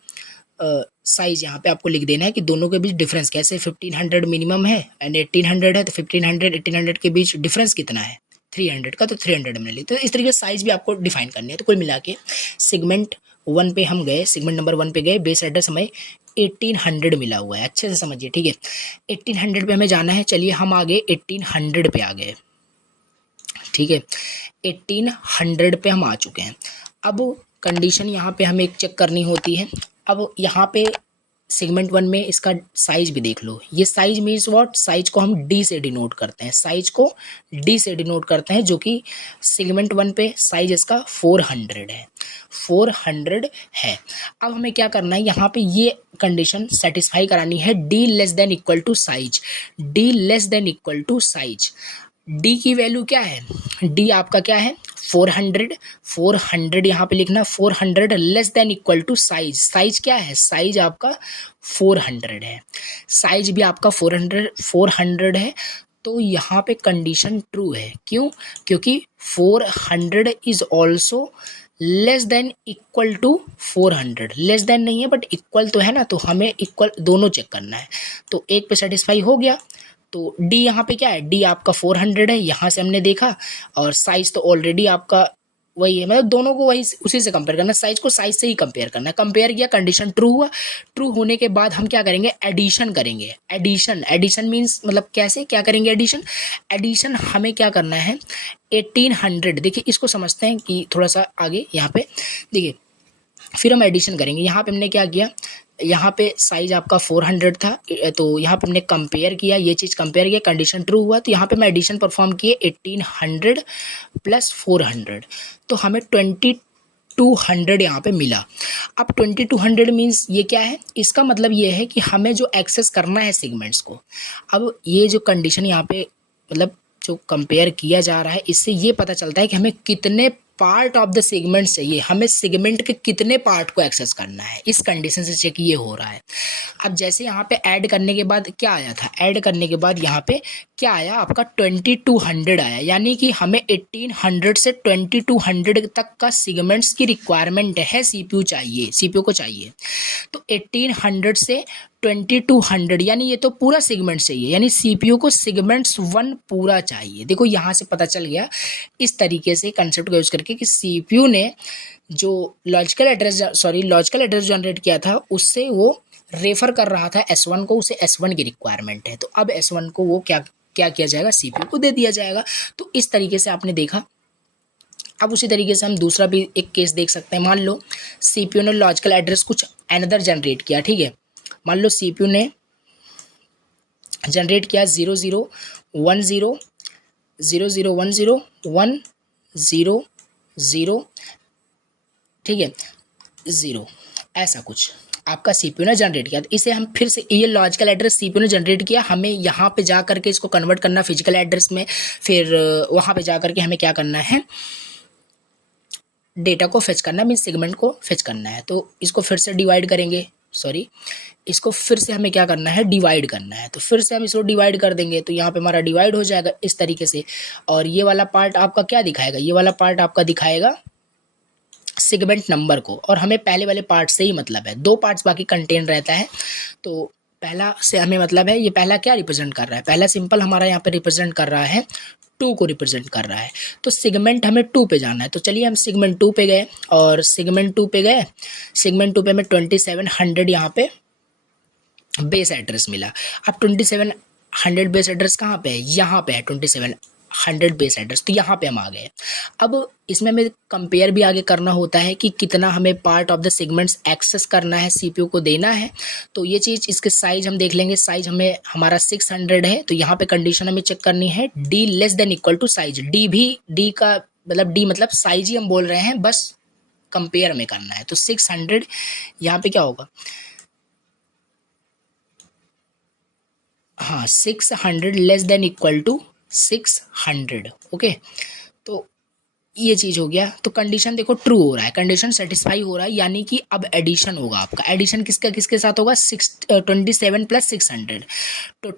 साइज यहाँ पे आपको लिख देना है कि दोनों के बीच डिफरेंस कैसे, 1500 मिनिमम है एंड 1800 है, तो 1500 1800 के बीच डिफरेंस कितना है 300 का, तो 300 हमने लिखा। तो इस तरीके से साइज भी आपको डिफाइन करनी है। तो कुल मिला के सेगमेंट 1 पे हम गए, सेगमेंट नंबर 1 पे गए, बेस एड्रेस हमें 1800 मिला हुआ है, अच्छे से समझिए, ठीक है। 1800 पे हमें जाना है। चलिए हम आगे 1800 पे आ गए, ठीक है। 1800 पे हम आ चुके हैं। अब कंडीशन यहाँ पे हमें एक चेक करनी होती है। अब यहाँ पे सेगमेंट 1 में इसका साइज भी देख लो। ये साइज मीन्स व्हाट, साइज को हम डी से डिनोट करते हैं, साइज को डी से डिनोट करते हैं, जो कि सेगमेंट 1 पे साइज इसका 400 है, 400 है। अब हमें क्या करना है, यहाँ पे ये कंडीशन सेटिस्फाई करानी है, D less than equal to size, D less than equal to size. D की वैल्यू क्या है, डी आपका क्या है 400 यहाँ पे लिखना, 400 less than equal to size. Size क्या है, साइज आपका 400 है, साइज भी आपका 400 है। तो यहाँ पे कंडीशन ट्रू है, क्यों, क्योंकि 400 is also less than equal to 400, less than नहीं है बट इक्वल तो है ना, तो हमें इक्वल दोनों चेक करना है। तो एक पे सेटिस्फाई हो गया, तो डी यहाँ पे क्या है, डी आपका 400 है, यहाँ से हमने देखा, और साइज तो ऑलरेडी आपका वही है, मतलब दोनों को वही उसी से कंपेयर करना, साइज को साइज से ही कंपेयर करना है। कंपेयर किया, कंडीशन ट्रू हुआ, ट्रू होने के बाद हम क्या करेंगे, एडिशन करेंगे। एडिशन मीन्स मतलब कैसे क्या करेंगे, एडिशन हमें क्या करना है 1800, देखिए इसको समझते हैं कि थोड़ा सा आगे यहाँ पे देखिए, फिर हम एडिशन करेंगे। यहाँ पे हमने क्या किया, यहाँ पे साइज आपका 400 था, तो यहाँ पे हमने कंपेयर किया, ये चीज़ कंपेयर किया, कंडीशन ट्रू हुआ, तो यहाँ पे मैं एडिशन परफॉर्म किए 1800 प्लस 400, तो हमें 2200 यहाँ पे मिला। अब 2200 मीन्स ये क्या है, इसका मतलब ये है कि हमें जो एक्सेस करना है सेगमेंट्स को, अब ये जो कंडीशन यहाँ पे मतलब जो कंपेयर किया जा रहा है, इससे ये पता चलता है कि हमें कितने पार्ट ऑफ द सेगमेंट चाहिए, हमें सेगमेंट के कितने पार्ट को एक्सेस करना है, इस कंडीशन से चेक ये हो रहा है। अब जैसे यहाँ पे ऐड करने के बाद क्या आया था, ऐड करने के बाद यहाँ पे क्या आया आपका 2200 आया, यानी कि हमें 1800 से 2200 तक का सेगमेंट्स की रिक्वायरमेंट है, सीपीयू चाहिए, सीपीयू को चाहिए। तो 1800 से 2200 यानी ये तो पूरा सेगमेंट चाहिए, यानी सीपीयू को सेगमेंट्स 1 पूरा चाहिए। देखो यहाँ से पता चल गया इस तरीके से कंसेप्ट को यूज करके कि सीपीयू ने जो लॉजिकल एड्रेस जनरेट किया था उससे वो रेफर कर रहा था S1 को, उसे S1 की रिक्वायरमेंट है, तो अब S1 को वो क्या किया जाएगा, सीपीयू को दे दिया जाएगा। तो इस तरीके से आपने देखा। अब उसी तरीके से हम दूसरा भी एक केस देख सकते हैं। मान लो सीपीयू ने लॉजिकल एड्रेस कुछ अनदर जनरेट किया, ठीक है। मान लो सीपीयू ने जनरेट किया 0010 0010 100, ठीक है, 0, ऐसा कुछ आपका सीपीयू ने जनरेट किया। तो इसे हम फिर से, ये लॉजिकल एड्रेस सीपीयू ने जनरेट किया, हमें यहाँ पे जा करके इसको कन्वर्ट करना फिजिकल एड्रेस में, फिर वहाँ पे जा करके हमें क्या करना है, डेटा को फेच करना, मीन्स सेगमेंट को फेच करना है। तो इसको फिर से डिवाइड करेंगे, इसको फिर से हमें क्या करना है, डिवाइड करना है। तो फिर से हम इसको डिवाइड कर देंगे, तो यहाँ पे हमारा डिवाइड हो जाएगा इस तरीके से। और ये वाला पार्ट आपका क्या दिखाएगा, ये वाला पार्ट आपका दिखाएगा सेगमेंट नंबर को, और हमें पहले वाले पार्ट से ही मतलब है, 2 पार्ट्स बाकी कंटेन रहता है। तो पहला से हमें मतलब है, ये पहला क्या रिप्रेजेंट कर रहा है, पहला सिंपल हमारा यहाँ पे रिप्रेजेंट कर रहा है 2 को रिप्रेजेंट कर रहा है। तो सेगमेंट हमें 2 पे जाना है, तो चलिए हम सेगमेंट 2 पे गए, और सेगमेंट 2 पे गए, सेगमेंट 2 पे हमें 2700 यहाँ पे बेस एड्रेस मिला। अब 2700 बेस एड्रेस कहाँ पे है, यहाँ पे है 2700 बेस एड्रेस, तो यहाँ पे हम आ गए। अब इसमें हमें कंपेयर भी आगे करना होता है कि कितना हमें part of the segments access करना है, सीपीयू को देना है। तो ये चीज़, इसके साइज हम देख लेंगे, साइज हमें हमारा 600 है, तो यहाँ पे कंडीशन हमें चेक करनी है D less than equal to size. D भी, डी का मतलब डी मतलब साइज ही हम बोल रहे हैं, बस कंपेयर में करना है। तो 600 यहाँ पे क्या होगा, हाँ 600 less than equal to 600, okay. तो ये चीज़ हो गया। तो कंडीशन देखो ट्रू हो रहा है, कंडीशन सेटिस्फाई हो रहा है, यानी कि अब एडिशन होगा आपका। एडिशन किसका किसके साथ होगा, 27 प्लस 600, तो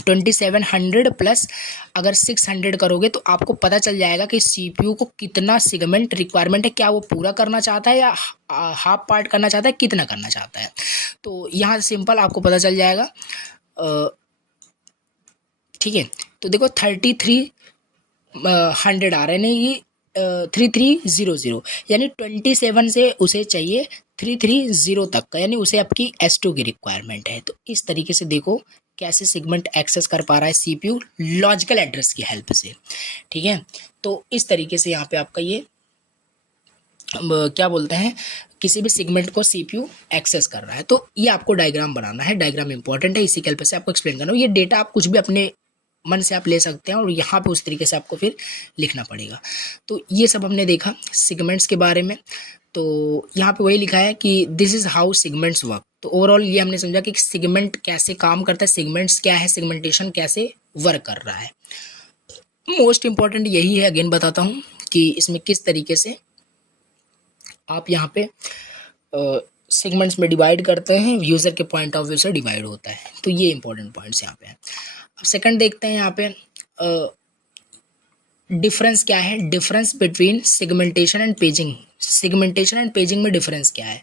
2700 प्लस अगर 600 करोगे तो आपको पता चल जाएगा कि सीपीयू को कितना सेगमेंट रिक्वायरमेंट है, क्या वो पूरा करना चाहता है या हाफ पार्ट करना चाहता है, कितना करना चाहता है। तो यहाँ सिंपल आपको पता चल जाएगा, ठीक है। तो देखो 3300 आ रहे हैं, नहीं 3300, यानी 27 से उसे चाहिए 330 तक का, यानी उसे आपकी S2 की रिक्वायरमेंट है। तो इस तरीके से देखो कैसे सेगमेंट एक्सेस कर पा रहा है सीपीयू लॉजिकल एड्रेस की हेल्प से, ठीक है। तो इस तरीके से यहाँ पे आपका ये क्या बोलते हैं, किसी भी सेगमेंट को सीपीयू एक्सेस कर रहा है। तो ये आपको डायग्राम बनाना है, डायग्राम इंपॉर्टेंट है, इसी के हेल्प से आपको एक्सप्लेन करना है। ये डेटा आप कुछ भी अपने मन से आप ले सकते हैं, और यहाँ पे उस तरीके से आपको फिर लिखना पड़ेगा। तो ये सब हमने देखा सेगमेंट्स के बारे में। तो यहाँ पे वही लिखा है कि this is how segments work. तो ओवरऑल ये हमने समझा कि सेगमेंट कैसे काम करता है, सेगमेंट्स क्या है, सेगमेंटेशन कैसे वर्क कर रहा है। मोस्ट इम्पॉर्टेंट यही है, अगेन बताता हूँ कि इसमें किस तरीके से आप यहाँ पे सेगमेंट्स में डिवाइड करते हैं, यूज़र के पॉइंट ऑफ व्यू से डिवाइड होता है। तो ये इंपॉर्टेंट पॉइंट्स यहाँ पे हैं। अब सेकंड देखते हैं यहाँ पे डिफरेंस क्या है, difference between segmentation and paging. Segmentation and paging में डिफरेंस क्या है,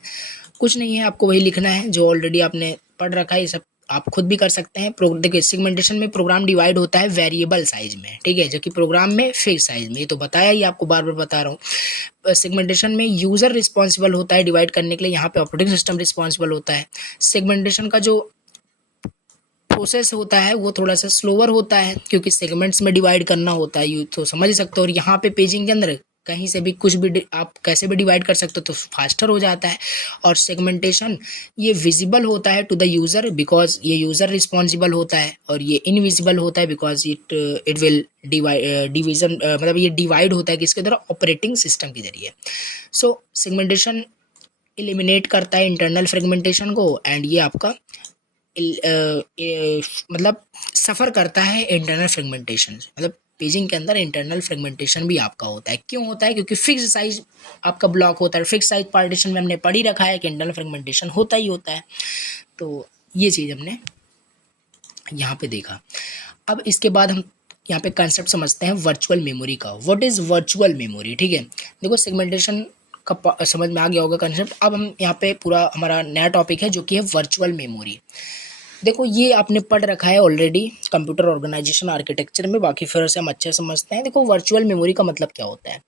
कुछ नहीं है, आपको वही लिखना है जो ऑलरेडी आपने पढ़ रखा है। ये सब आप खुद भी कर सकते हैं। देखिए सेगमेंटेशन में प्रोग्राम डिवाइड होता है वेरिएबल साइज में, ठीक है, जबकि प्रोग्राम में फिक्स साइज में। ये तो बताया ही, आपको बार बार बता रहा हूँ। सेगमेंटेशन में यूज़र रिस्पॉन्सिबल होता है डिवाइड करने के लिए, यहाँ पे ऑपरेटिंग सिस्टम रिस्पॉन्सिबल होता है। सेगमेंटेशन का जो प्रोसेस होता है वो थोड़ा सा स्लोअर होता है, क्योंकि सेगमेंट्स में डिवाइड करना होता है, यू तो समझ सकते हो। और यहाँ पे पेजिंग के अंदर कहीं से भी कुछ भी आप कैसे भी डिवाइड कर सकते हो, तो फास्टर हो जाता है। और सेगमेंटेशन ये विजिबल होता है टू द यूज़र, बिकॉज ये यूज़र रिस्पॉन्सिबल होता है, और ये इनविजिबल होता है बिकॉज इट विल डिवीजन, मतलब ये डिवाइड होता है किसके द्वारा, ऑपरेटिंग सिस्टम के जरिए। सो सेगमेंटेशन एलिमिनेट करता है इंटरनल फ्रेगमेंटेशन को, एंड ये आपका मतलब सफ़र करता है इंटरनल फ्रेगमेंटेशन, मतलब पेजिंग के अंदर इंटरनल फ्रेगमेंटेशन भी आपका होता है। क्यों होता है? क्योंकि फिक्स साइज आपका ब्लॉक होता है। फिक्स साइज पार्टीशन में हमने पढ़ ही रखा है कि इंटरनल फ्रेगमेंटेशन होता ही होता है। तो ये चीज़ हमने यहाँ पे देखा। अब इसके बाद हम यहाँ पे कंसेप्ट समझते हैं वर्चुअल मेमोरी का। What is virtual memory? ठीक है, देखो सेगमेंटेशन का समझ में आ गया होगा कंसेप्ट। अब हम यहाँ पे पूरा हमारा नया टॉपिक है जो कि है वर्चुअल मेमोरी। देखो ये आपने पढ़ रखा है ऑलरेडी कंप्यूटर ऑर्गेनाइजेशन आर्किटेक्चर में, बाकी फिर से हम अच्छे समझते हैं। देखो वर्चुअल मेमोरी का मतलब क्या होता है,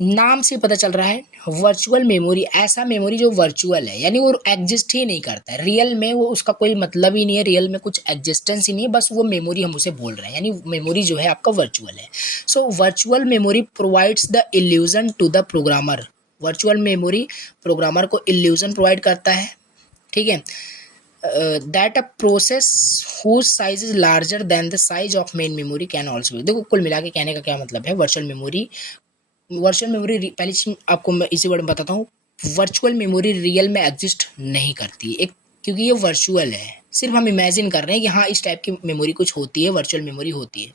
नाम से पता चल रहा है। वर्चुअल मेमोरी ऐसा मेमोरी जो वर्चुअल है, यानी वो एग्जिस्ट ही नहीं करता है रियल में, वो उसका कोई मतलब ही नहीं है, रियल में कुछ एग्जिस्टेंस ही नहीं है, बस वो मेमोरी हम उसे बोल रहे हैं, यानी मेमोरी जो है आपका वर्चुअल है। So virtual memory provides the illusion to the programmer. Virtual memory programmer को इल्यूजन प्रोवाइड करता है, ठीक है, that a process whose size is larger than the size of main memory can also be. देखो कुल मिला के कहने का क्या मतलब है, वर्चुअल मेमोरी पहली चीज आपको मैं इसी वर्ड में बताता हूँ, वर्चुअल मेमोरी रियल में एग्जिस्ट नहीं करती एक, क्योंकि ये वर्चुअल है, सिर्फ हम इमेजिन कर रहे हैं कि हाँ इस टाइप की मेमोरी कुछ होती है, वर्चुअल मेमोरी होती है।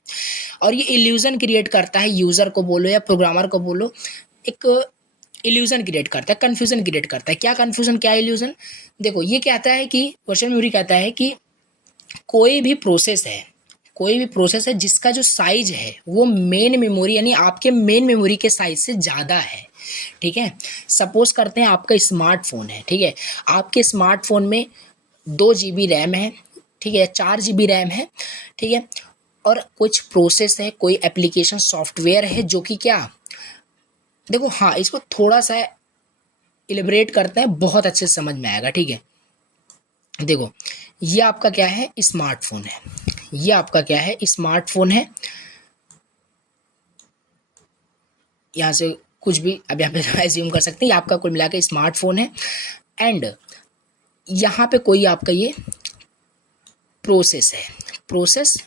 और ये इल्यूजन क्रिएट करता है, यूज़र को बोलो या प्रोग्रामर को बोलो, एक इल्यूजन क्रिएट करता है, कन्फ्यूजन क्रिएट करता है। क्या कन्फ्यूजन, क्या इल्यूजन? देखो ये कहता है कि वर्चुअल मेमोरी कहता है कि कोई भी प्रोसेस है जिसका जो साइज है वो मेन मेमोरी यानी आपके मेन मेमोरी के साइज से ज़्यादा है, ठीक है। सपोज करते हैं आपका स्मार्टफोन है, ठीक है, आपके स्मार्टफोन में 2 GB रैम है, ठीक है, 4 GB रैम है, ठीक है, और कुछ प्रोसेस है, कोई एप्लीकेशन सॉफ्टवेयर है जो कि क्या, देखो हाँ इसको थोड़ा सा इलेबरेट करते हैं, बहुत अच्छे से समझ में आएगा, ठीक है। देखो ये आपका क्या है, स्मार्टफोन है, ये आपका क्या है, स्मार्टफोन है। यहाँ से कुछ भी अब यहाँ पे एज्यूम कर सकते हैं, ये आपका कुल मिला के स्मार्टफोन है। एंड यहाँ पे कोई आपका ये प्रोसेस है, प्रोसेस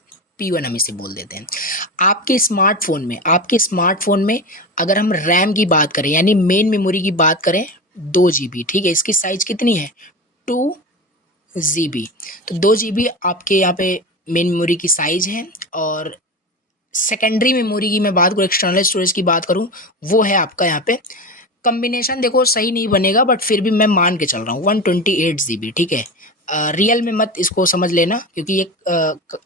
P1 हम इसे बोल देते हैं। आपके स्मार्टफोन में अगर हम रैम की बात करें यानी मेन मेमोरी की बात करें 2 GB, ठीक है, इसकी साइज कितनी है 2 GB। तो 2 GB आपके यहाँ पे मेन मेमोरी की साइज है। और सेकेंडरी मेमोरी की मैं बात करूँ, एक्सटर्नल स्टोरेज की बात करूँ, वो है आपका यहाँ पे कम्बिनेशन, देखो सही नहीं बनेगा बट फिर भी मैं मान के चल रहा हूँ 128 GB, ठीक है। रियल में मत इसको समझ लेना क्योंकि ये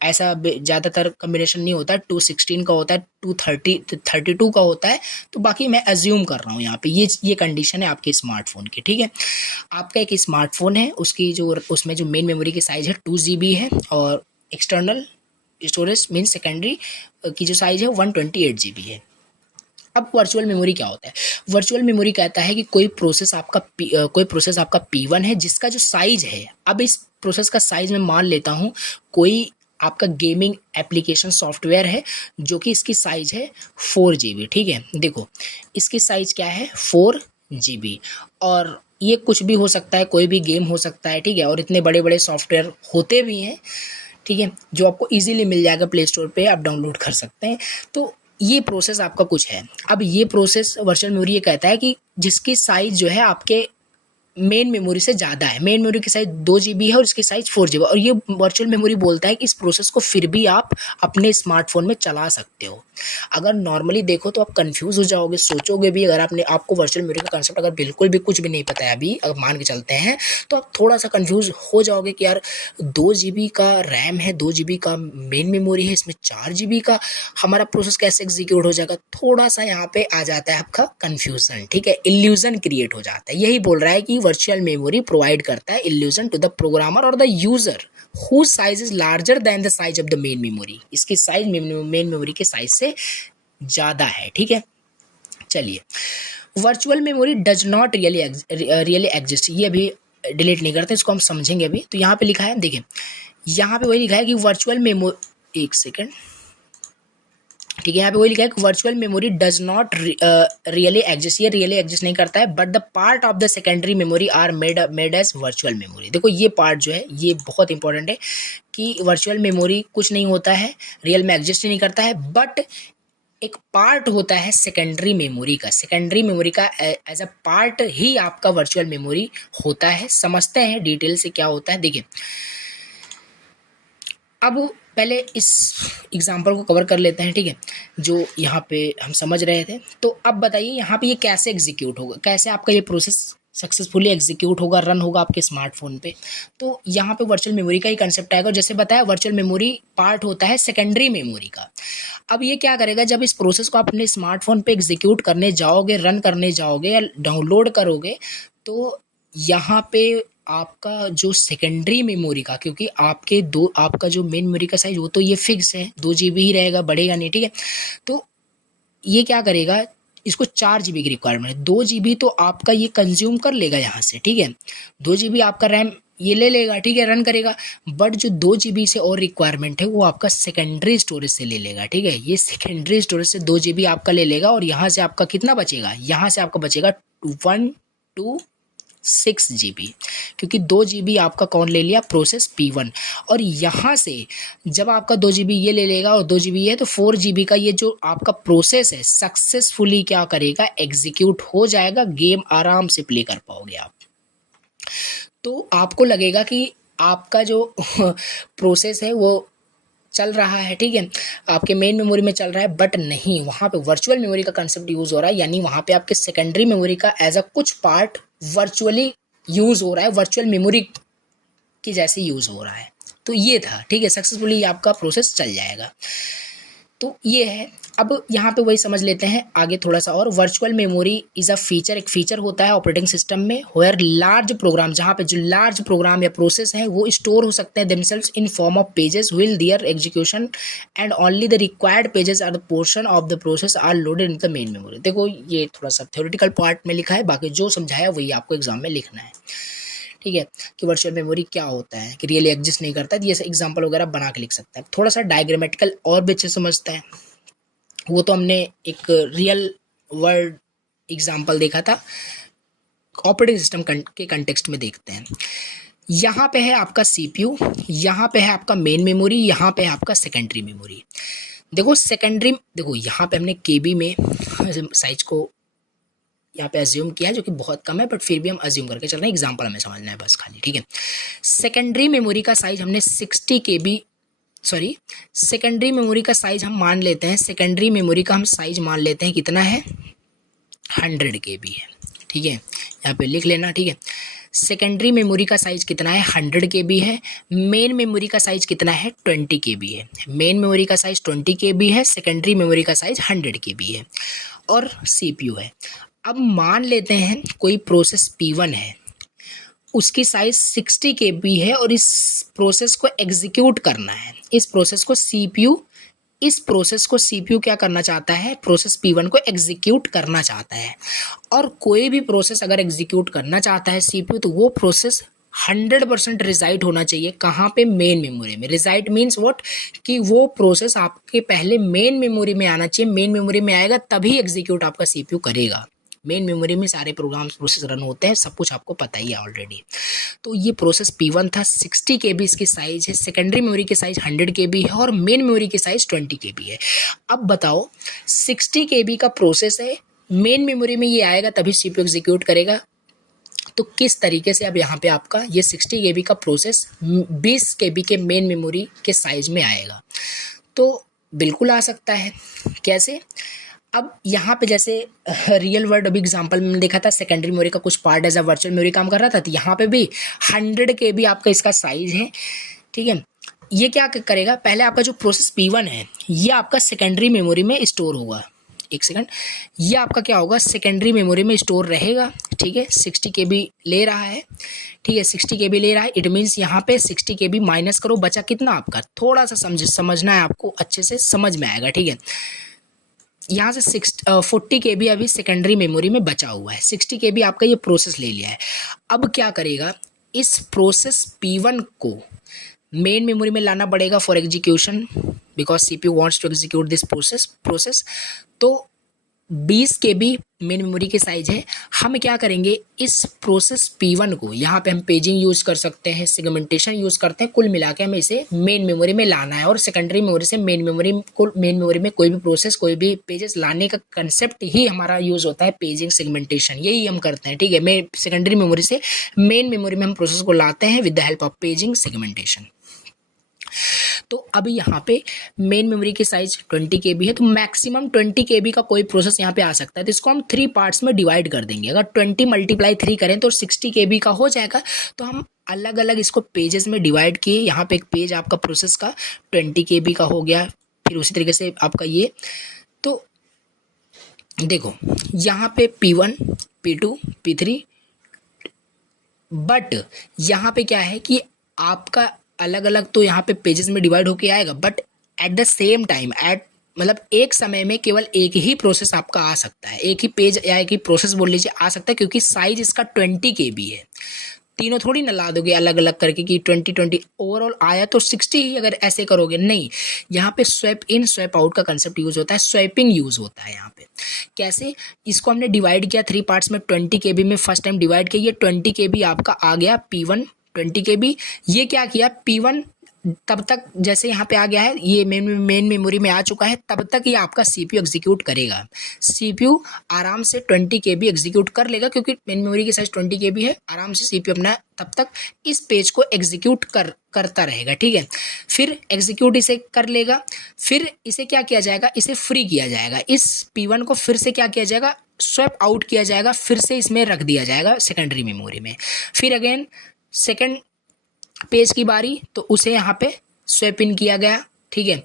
ऐसा ज़्यादातर कम्बिनेशन नहीं होता है, 216 का होता है, 232 का होता है, तो बाकी मैं एज्यूम कर रहा हूँ यहाँ पे ये कंडीशन है आपके स्मार्टफोन की, ठीक है। आपका एक स्मार्टफोन है, उसकी जो उसमें जो मेन मेमोरी की साइज़ है 2 GB है और एक्सटर्नल स्टोरेज मीन सेकेंडरी की जो साइज़ है 128 GB है। अब वर्चुअल मेमोरी क्या होता है? वर्चुअल मेमोरी कहता है कि कोई प्रोसेस आपका P1 है जिसका जो साइज है, अब इस प्रोसेस का साइज मैं मान लेता हूँ कोई आपका गेमिंग एप्लीकेशन सॉफ्टवेयर है जो कि इसकी साइज है 4 GB, ठीक है। देखो इसकी साइज क्या है 4 GB, और ये कुछ भी हो सकता है, कोई भी गेम हो सकता है, ठीक है, और इतने बड़े बड़े सॉफ्टवेयर होते भी हैं, ठीक है, जो आपको इजीली मिल जाएगा प्ले स्टोर पे, आप डाउनलोड कर सकते हैं। तो ये प्रोसेस आपका कुछ है। अब ये प्रोसेस वर्चुअल मेमोरी ये कहता है कि जिसकी साइज जो है आपके मेन मेमोरी से ज़्यादा है, मेन मेमोरी की साइज 2 GB है और इसकी साइज 4 GB, और ये वर्चुअल मेमोरी बोलता है कि इस प्रोसेस को फिर भी आप अपने स्मार्टफोन में चला सकते हो। अगर नॉर्मली देखो तो आप कंफ्यूज हो जाओगे, सोचोगे भी, अगर आपको वर्चुअल मेमोरी का कंसेप्ट अगर बिल्कुल भी कुछ भी नहीं पता है अभी, अगर मान के चलते हैं, तो आप थोड़ा सा कंफ्यूज हो जाओगे कि यार 2 GB का रैम है, 2 GB का मेन मेमोरी है, इसमें 4 GB का हमारा प्रोसेस कैसे एग्जीक्यूट हो जाएगा। थोड़ा सा यहाँ पे आ जाता है आपका कन्फ्यूजन, ठीक है, इल्यूजन क्रिएट हो जाता है। यही बोल रहा है कि वर्चुअल मेमोरी प्रोवाइड करता है इल्यूजन टू द प्रोग्रामर और the user whose size is larger than the size of the main memory। इसकी साइज मेन मेमोरी के साइज से ज़्यादा है, ठीक है। चलिए, virtual memory does not really exist, ये अभी डिलीट नहीं करते, इसको हम समझेंगे अभी। तो यहाँ पे लिखा है, देखिए यहाँ पे वही लिखा है कि वर्चुअल मेमोरी, एक सेकेंड, ठीक है, यहाँ पे वही लिखा है कि virtual memory does not really exist, ये रियली एग्जिस्ट नहीं करता है, but the part of the secondary memory are made as virtual memory. देखो ये पार्ट जो है ये बहुत इंपॉर्टेंट है कि वर्चुअल मेमोरी कुछ नहीं होता है, रियल में एग्जिस्ट ही नहीं करता है, बट एक पार्ट होता है सेकेंडरी मेमोरी का, सेकेंडरी मेमोरी का एज अ पार्ट ही आपका वर्चुअल मेमोरी होता है। समझते हैं डिटेल से क्या होता है। देखिए अब पहले इस एग्जांपल को कवर कर लेते हैं, ठीक है, जो यहाँ पे हम समझ रहे थे। तो अब बताइए यहाँ पे ये कैसे एग्जीक्यूट होगा, कैसे आपका ये प्रोसेस सक्सेसफुली एग्जीक्यूट होगा, रन होगा आपके स्मार्टफोन पे। तो यहाँ पे वर्चुअल मेमोरी का ही कंसेप्ट आएगा। जैसे बताया, वर्चुअल मेमोरी पार्ट होता है सेकेंडरी मेमोरी का। अब ये क्या करेगा, जब इस प्रोसेस को अपने स्मार्टफोन पे एग्जीक्यूट करने जाओगे, रन करने जाओगे या डाउनलोड करोगे, तो यहाँ पे आपका जो सेकेंडरी मेमोरी का, क्योंकि आपका जो मेन मेमोरी का साइज वो तो ये फिक्स है 2 GB ही रहेगा, बढ़ेगा नहीं, ठीक है। तो ये क्या करेगा, इसको 4 GB की रिक्वायरमेंट है। 2 GB तो आपका ये कंज्यूम कर लेगा यहाँ से, ठीक है, 2 GB आपका रैम ये ले लेगा, ठीक है, रन करेगा। बट जो 2 GB से और रिक्वायरमेंट है वो आपका सेकेंडरी स्टोरेज से ले लेगा, ठीक है। ये सेकेंडरी स्टोरेज से 2 GB आपका ले लेगा, और यहाँ से आपका कितना बचेगा, यहाँ से आपका बचेगा 126 GB, क्योंकि 2 GB आपका कौन ले लिया, प्रोसेस P1। और यहाँ से जब आपका 2 GB ये ले लेगा और 2 GB है, तो 4 GB का ये जो आपका प्रोसेस है सक्सेसफुली क्या करेगा, एग्जीक्यूट हो जाएगा, गेम आराम से प्ले कर पाओगे आप। तो आपको लगेगा कि आपका जो प्रोसेस है वो चल रहा है, ठीक है, आपके मेन मेमोरी में चल रहा है, बट नहीं, वहाँ पे वर्चुअल मेमोरी का कंसेप्ट यूज़ हो रहा है। यानी वहाँ पे आपके सेकेंडरी मेमोरी का एज अ कुछ पार्ट वर्चुअली यूज़ हो रहा है, वर्चुअल मेमोरी की जैसे यूज़ हो रहा है। तो ये था, ठीक है, सक्सेसफुली आपका प्रोसेस चल जाएगा। तो ये है। अब यहाँ पे वही समझ लेते हैं आगे थोड़ा सा और। Virtual memory is a feature, एक फीचर होता है ऑपरेटिंग सिस्टम में, वेयर लार्ज प्रोग्राम, जहाँ पे जो लार्ज प्रोग्राम या प्रोसेस है वो स्टोर हो सकते हैं themselves in form of pages, will their execution and only the required pages are the portion of the process are loaded in the main memory. देखो ये थोड़ा सा थ्योरेटिकल पार्ट में लिखा है, बाकी जो समझाया वही आपको एग्जाम में लिखना है, ठीक है, कि वर्चुअल मेमोरी क्या होता है, कि रियली एग्जिस्ट नहीं करता है। ये एग्जांपल वगैरह बना के लिख सकता है। थोड़ा सा डायग्रामेटिकल और भी अच्छे से समझता है, वो तो हमने एक रियल वर्ल्ड एग्जांपल देखा था, ऑपरेटिंग सिस्टम के कंटेक्स्ट में देखते हैं। यहाँ पे है आपका CPU, यहाँ पे है आपका मेन मेमोरी, यहाँ पे है आपका सेकेंडरी मेमोरी। देखो सेकेंडरी, देखो यहाँ पे हमने KB में साइज को यहाँ पे अज्यूम किया है, जो कि बहुत कम है, बट फिर भी हम अज्यूम करके चल रहे हैं, एग्जांपल हमें समझना है बस खाली, ठीक है। सेकेंडरी मेमोरी का साइज हमने 60 KB, सॉरी, सेकेंडरी मेमोरी का साइज हम मान लेते हैं, सेकेंडरी मेमोरी का हम साइज मान लेते हैं कितना है, 100 KB है, ठीक है, यहाँ पे लिख लेना, ठीक है। सेकेंडरी मेमोरी का साइज कितना है, 100 KB है। मेन मेमोरी का साइज कितना है, 20 KB है। मेन मेमोरी का साइज 20 KB है, सेकेंडरी मेमोरी का साइज 100 KB है, और CPU है। अब मान लेते हैं कोई प्रोसेस P1 है, उसकी साइज 60 KB है, और इस प्रोसेस को एग्जीक्यूट करना है। इस प्रोसेस को CPU क्या करना चाहता है, प्रोसेस P1 को एग्जीक्यूट करना चाहता है। और कोई भी प्रोसेस अगर एग्जीक्यूट करना चाहता है CPU, तो वो प्रोसेस 100% रिजाइड होना चाहिए कहाँ पे, मेन मेमोरी में। रिजाइड मीन्स व्हाट, कि वो प्रोसेस आपके पहले मेन मेमोरी में आना चाहिए। मेन मेमोरी में आएगा तभी एग्जीक्यूट आपका CPU करेगा। मेन मेमोरी में सारे प्रोग्राम्स प्रोसेस रन होते हैं, सब कुछ आपको पता ही है ऑलरेडी। तो ये प्रोसेस P1 था, 60 KB इसकी साइज है, सेकेंडरी मेमोरी की साइज 100 KB है, और मेन मेमोरी की साइज 20 KB है। अब बताओ 60 KB का प्रोसेस है, मेन मेमोरी में ये आएगा तभी CPU एग्जीक्यूट करेगा। तो किस तरीके से अब यहाँ पे आपका ये 60 KB का प्रोसेस 20 KB के मेन मेमोरी के साइज में आएगा, तो बिल्कुल आ सकता है। कैसे, अब यहाँ पे जैसे रियल वर्ल्ड अभी एग्जांपल में देखा था, सेकेंडरी मेमोरी का कुछ part as a virtual memory काम कर रहा था, तो यहाँ पे भी 100 KB आपका इसका साइज है, ठीक है। ये क्या करेगा, पहले आपका जो प्रोसेस P1 है ये आपका सेकेंडरी मेमोरी में स्टोर होगा। एक सेकंड, ये आपका क्या होगा, सेकेंडरी मेमोरी में स्टोर रहेगा, ठीक है। 60 KB ले रहा है, ठीक है, 60 KB ले रहा है। इट मीन्स यहाँ पे 60 KB माइनस करो, बचा कितना आपका, थोड़ा सा समझना है आपको, अच्छे से समझ में आएगा, ठीक है। यहाँ से 40 KB अभी सेकेंडरी मेमोरी में बचा हुआ है, 60 KB आपका ये प्रोसेस ले लिया है। अब क्या करेगा, इस प्रोसेस P1 को मेन मेमोरी में लाना पड़ेगा for execution, because CPU wants to execute this process. तो 20 KB मेन मेमोरी की साइज है। हम क्या करेंगे, इस प्रोसेस P1 को, यहाँ पे हम पेजिंग यूज़ कर सकते हैं, सेगमेंटेशन यूज़ करते हैं, कुल मिला के हमें इसे मेन मेमोरी में लाना है। और सेकेंडरी मेमोरी से मेन मेमोरी में कोई भी प्रोसेस, कोई भी पेजेस लाने का कंसेप्ट ही हमारा यूज़ होता है पेजिंग, सेगमेंटेशन, यही हम करते हैं, ठीक है। मैं सेकेंडरी मेमोरी से मेन मेमोरी में हम प्रोसेस को लाते हैं with the help of paging, segmentation. तो अभी यहाँ पे मेन मेमोरी की साइज 20 KB है, तो मैक्सिमम 20 KB का कोई प्रोसेस यहाँ पे आ सकता है। तो इसको हम 3 पार्ट्स में डिवाइड कर देंगे। अगर 20 × 3 करें तो 60 KB का हो जाएगा। तो हम अलग अलग इसको पेजेस में डिवाइड किए। यहाँ पे एक पेज आपका प्रोसेस का 20 KB का हो गया, फिर उसी तरीके से आपका ये। तो देखो यहाँ पे P1, P2, P3, बट यहाँ पे क्या है कि आपका अलग अलग तो यहाँ पे पेजेस में डिवाइड होके आएगा, but at the same time मतलब एक समय में केवल एक ही प्रोसेस आपका आ सकता है, एक ही पेज या एक ही प्रोसेस बोल लीजिए आ सकता है, क्योंकि साइज इसका 20 KB है। तीनों थोड़ी ना ला दोगे अलग अलग करके कि 20 ओवरऑल आया तो 60 ही अगर ऐसे करोगे, नहीं। यहाँ पे स्वैप इन स्वैप आउट का कंसेप्ट यूज होता है, स्वैपिंग यूज होता है यहाँ पे। कैसे, इसको हमने डिवाइड किया 3 पार्ट्स में, 20 KB में फर्स्ट टाइम डिवाइड किया। ये 20 KB आपका आ गया P1 20 KB। ये क्या किया P1 तब तक जैसे यहाँ पे आ गया है, ये मेन मेमोरी में आ चुका है, तब तक ये आपका CPU एग्जीक्यूट करेगा। CPU आराम से 20 KB एग्जीक्यूट कर लेगा, क्योंकि मेन मेमोरी की साइज 20 KB है। आराम से CPU अपना तब तक इस पेज को एग्जीक्यूट करता रहेगा, ठीक है। फिर एग्जीक्यूट इसे कर लेगा, फिर इसे क्या किया जाएगा, इसे फ्री किया जाएगा। इस P1 को फिर से क्या किया जाएगा, स्वैप आउट किया जाएगा, फिर से इसमें रख दिया जाएगा सेकेंडरी मेमोरी में। फिर अगेन सेकेंड पेज की बारी, तो उसे यहाँ पे स्वैप इन किया गया, ठीक है।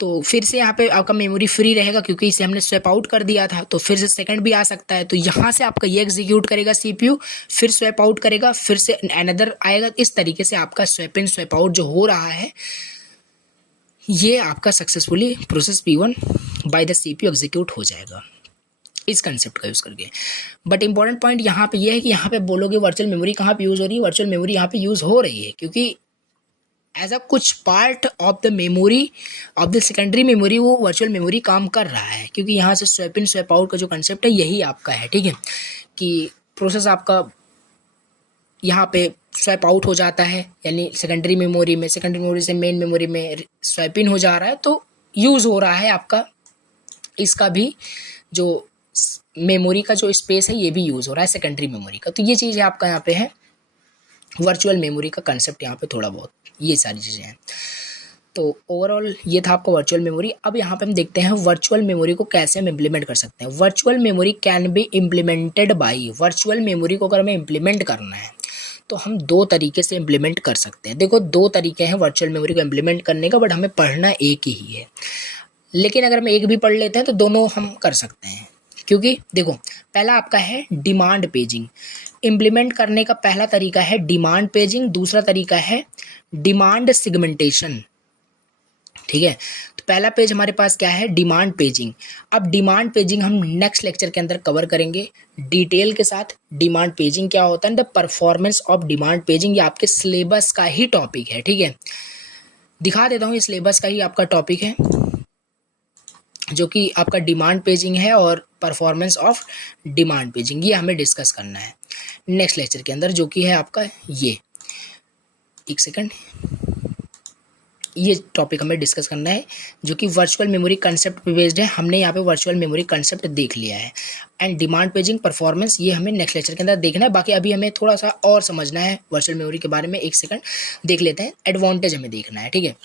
तो फिर से यहाँ पे आपका मेमोरी फ्री रहेगा, क्योंकि इसे हमने स्वैप आउट कर दिया था। तो फिर से सेकंड भी आ सकता है, तो यहाँ से आपका ये एग्जीक्यूट करेगा CPU, फिर स्वैप आउट करेगा, फिर से अनदर आएगा। इस तरीके से आपका स्वैप इन स्वैप आउट जो हो रहा है, ये आपका successfully process P1 by the CPU execute हो जाएगा इस कंसेप्ट का यूज़ करके। बट इंपॉर्टेंट पॉइंट यहाँ पे ये है कि यहाँ पे बोलोगे वर्चुअल मेमोरी कहाँ पे यूज़ हो रही है। वर्चुअल मेमोरी यहाँ पे यूज़ हो रही है, क्योंकि एज अ कुछ part of the memory of the secondary memory वो वर्चुअल मेमोरी काम कर रहा है, क्योंकि यहाँ से स्वैप इन स्वैप आउट का जो कंसेप्ट है यही आपका है, ठीक है। कि प्रोसेस आपका यहाँ पे स्वैप आउट हो जाता है, यानी सेकेंडरी मेमोरी से मेन मेमोरी में स्वैप इन हो जा रहा है, तो यूज़ हो रहा है आपका इसका भी जो मेमोरी का जो स्पेस है, ये भी यूज़ हो रहा है सेकेंडरी मेमोरी का। तो ये चीज़ है आपका यहाँ पे है वर्चुअल मेमोरी का कंसेप्ट, यहाँ पे थोड़ा बहुत ये सारी चीज़ें हैं। तो ओवरऑल ये था आपका वर्चुअल मेमोरी। अब यहाँ पे हम देखते हैं वर्चुअल मेमोरी को कैसे हम इम्प्लीमेंट कर सकते हैं। Virtual memory can be implemented by, virtual memory को अगर हमें इम्प्लीमेंट करना है तो हम 2 तरीके से इम्प्लीमेंट कर सकते हैं। देखो 2 तरीके हैं वर्चुअल मेमोरी को इम्प्लीमेंट करने का, बट हमें पढ़ना एक ही है। लेकिन अगर हम एक भी पढ़ लेते हैं तो दोनों हम कर सकते हैं, क्योंकि देखो पहला आपका है डिमांड पेजिंग। इम्प्लीमेंट करने का पहला तरीका है डिमांड पेजिंग, दूसरा तरीका है डिमांड सिगमेंटेशन, ठीक है। तो पहला पेज हमारे पास क्या है, डिमांड पेजिंग। अब डिमांड पेजिंग हम नेक्स्ट लेक्चर के अंदर कवर करेंगे डिटेल के साथ। डिमांड पेजिंग क्या होता है, the performance of demand paging, ये आपके सिलेबस का ही टॉपिक है, ठीक है। दिखा देता हूँ, ये सिलेबस का ही आपका टॉपिक है, जो कि आपका डिमांड पेजिंग है और परफॉर्मेंस ऑफ डिमांड पेजिंग, ये हमें डिस्कस करना है नेक्स्ट लेक्चर के अंदर, जो कि है आपका ये, एक सेकंड, ये टॉपिक हमें डिस्कस करना है, जो कि वर्चुअल मेमोरी कंसेप्ट पे बेस्ड है। हमने यहाँ पे वर्चुअल मेमोरी कंसेप्ट देख लिया है, एंड डिमांड पेजिंग परफॉर्मेंस ये हमें नेक्स्ट लेक्चर के अंदर देखना है। बाकी अभी हमें थोड़ा सा और समझना है वर्चुअल मेमोरी के बारे में। एक सेकंड देख लेते हैं, एडवांटेज हमें देखना है, ठीक है।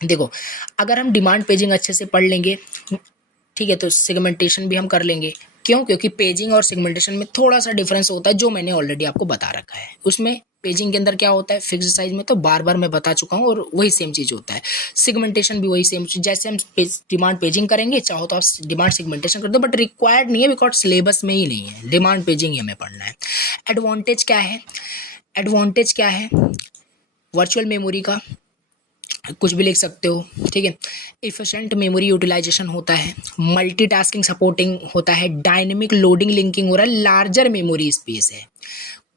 देखो अगर हम डिमांड पेजिंग अच्छे से पढ़ लेंगे, ठीक है, तो सेगमेंटेशन भी हम कर लेंगे। क्यों, क्योंकि पेजिंग और सेगमेंटेशन में थोड़ा सा डिफरेंस होता है, जो मैंने ऑलरेडी आपको बता रखा है। उसमें पेजिंग के अंदर क्या होता है, फिक्स्ड साइज में तो बार बार मैं बता चुका हूँ, और वही सेम चीज़ होता है। सेगमेंटेशन भी वही सेम चीज़, जैसे हम डिमांड पेजिंग करेंगे, चाहो तो आप डिमांड सेगमेंटेशन कर दो, बट रिक्वायर्ड नहीं है, बिकॉज सिलेबस में ही नहीं है, डिमांड पेजिंग ही हमें पढ़ना है। एडवांटेज क्या है, एडवांटेज क्या है वर्चुअल मेमोरी का, कुछ भी लिख सकते हो, ठीक है। इफिशिएंट मेमोरी यूटिलाइजेशन होता है, मल्टीटास्किंग सपोर्टिंग होता है, डायनेमिक लोडिंग लिंकिंग हो रहा है, लार्जर मेमोरी स्पेस है,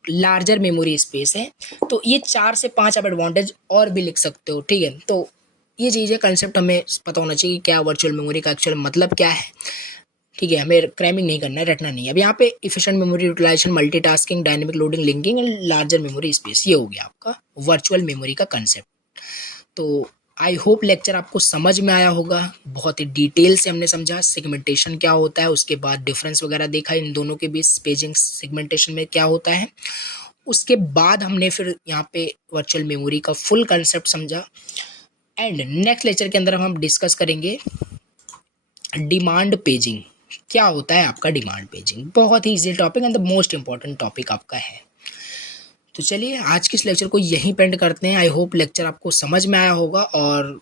लार्जर मेमोरी स्पेस है। तो ये 4 से 5 आप एडवांटेज और भी लिख सकते हो, ठीक है। तो ये चीज़ें कंसेप्ट हमें पता होना चाहिए कि क्या वर्चुअल मेमोरी का एक्चुअल मतलब क्या है, ठीक है। हमें क्रैमिंग नहीं करना है, रटना नहीं है। अब यहाँ पे efficient memory utilisation, multitasking, dynamic loading linking and larger memory space, ये हो गया आपका वर्चुअल मेमोरी का कंसेप्ट। तो आई होप लेक्चर आपको समझ में आया होगा, बहुत ही डिटेल से हमने समझा सेगमेंटेशन क्या होता है, उसके बाद डिफरेंस वगैरह देखा इन दोनों के बीच, पेजिंग सेगमेंटेशन में क्या होता है। उसके बाद हमने फिर यहाँ पे वर्चुअल मेमोरी का फुल कंसेप्ट समझा, एंड नेक्स्ट लेक्चर के अंदर हम डिस्कस करेंगे डिमांड पेजिंग। क्या होता है आपका डिमांड पेजिंग, बहुत ही easy topic and the most important topic आपका है। तो चलिए आज के इस लेक्चर को यहीं पेंड करते हैं। आई होप लेक्चर आपको समझ में आया होगा, और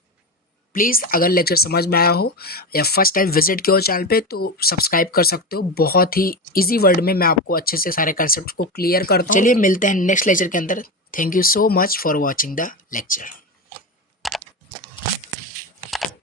प्लीज़ अगर लेक्चर समझ में आया हो या फर्स्ट टाइम विजिट किया हो चैनल पे तो सब्सक्राइब कर सकते हो। बहुत ही इजी वर्ड में मैं आपको अच्छे से सारे कंसेप्ट को क्लियर करता हूँ। चलिए मिलते हैं नेक्स्ट लेक्चर के अंदर। Thank you so much for watching the lecture.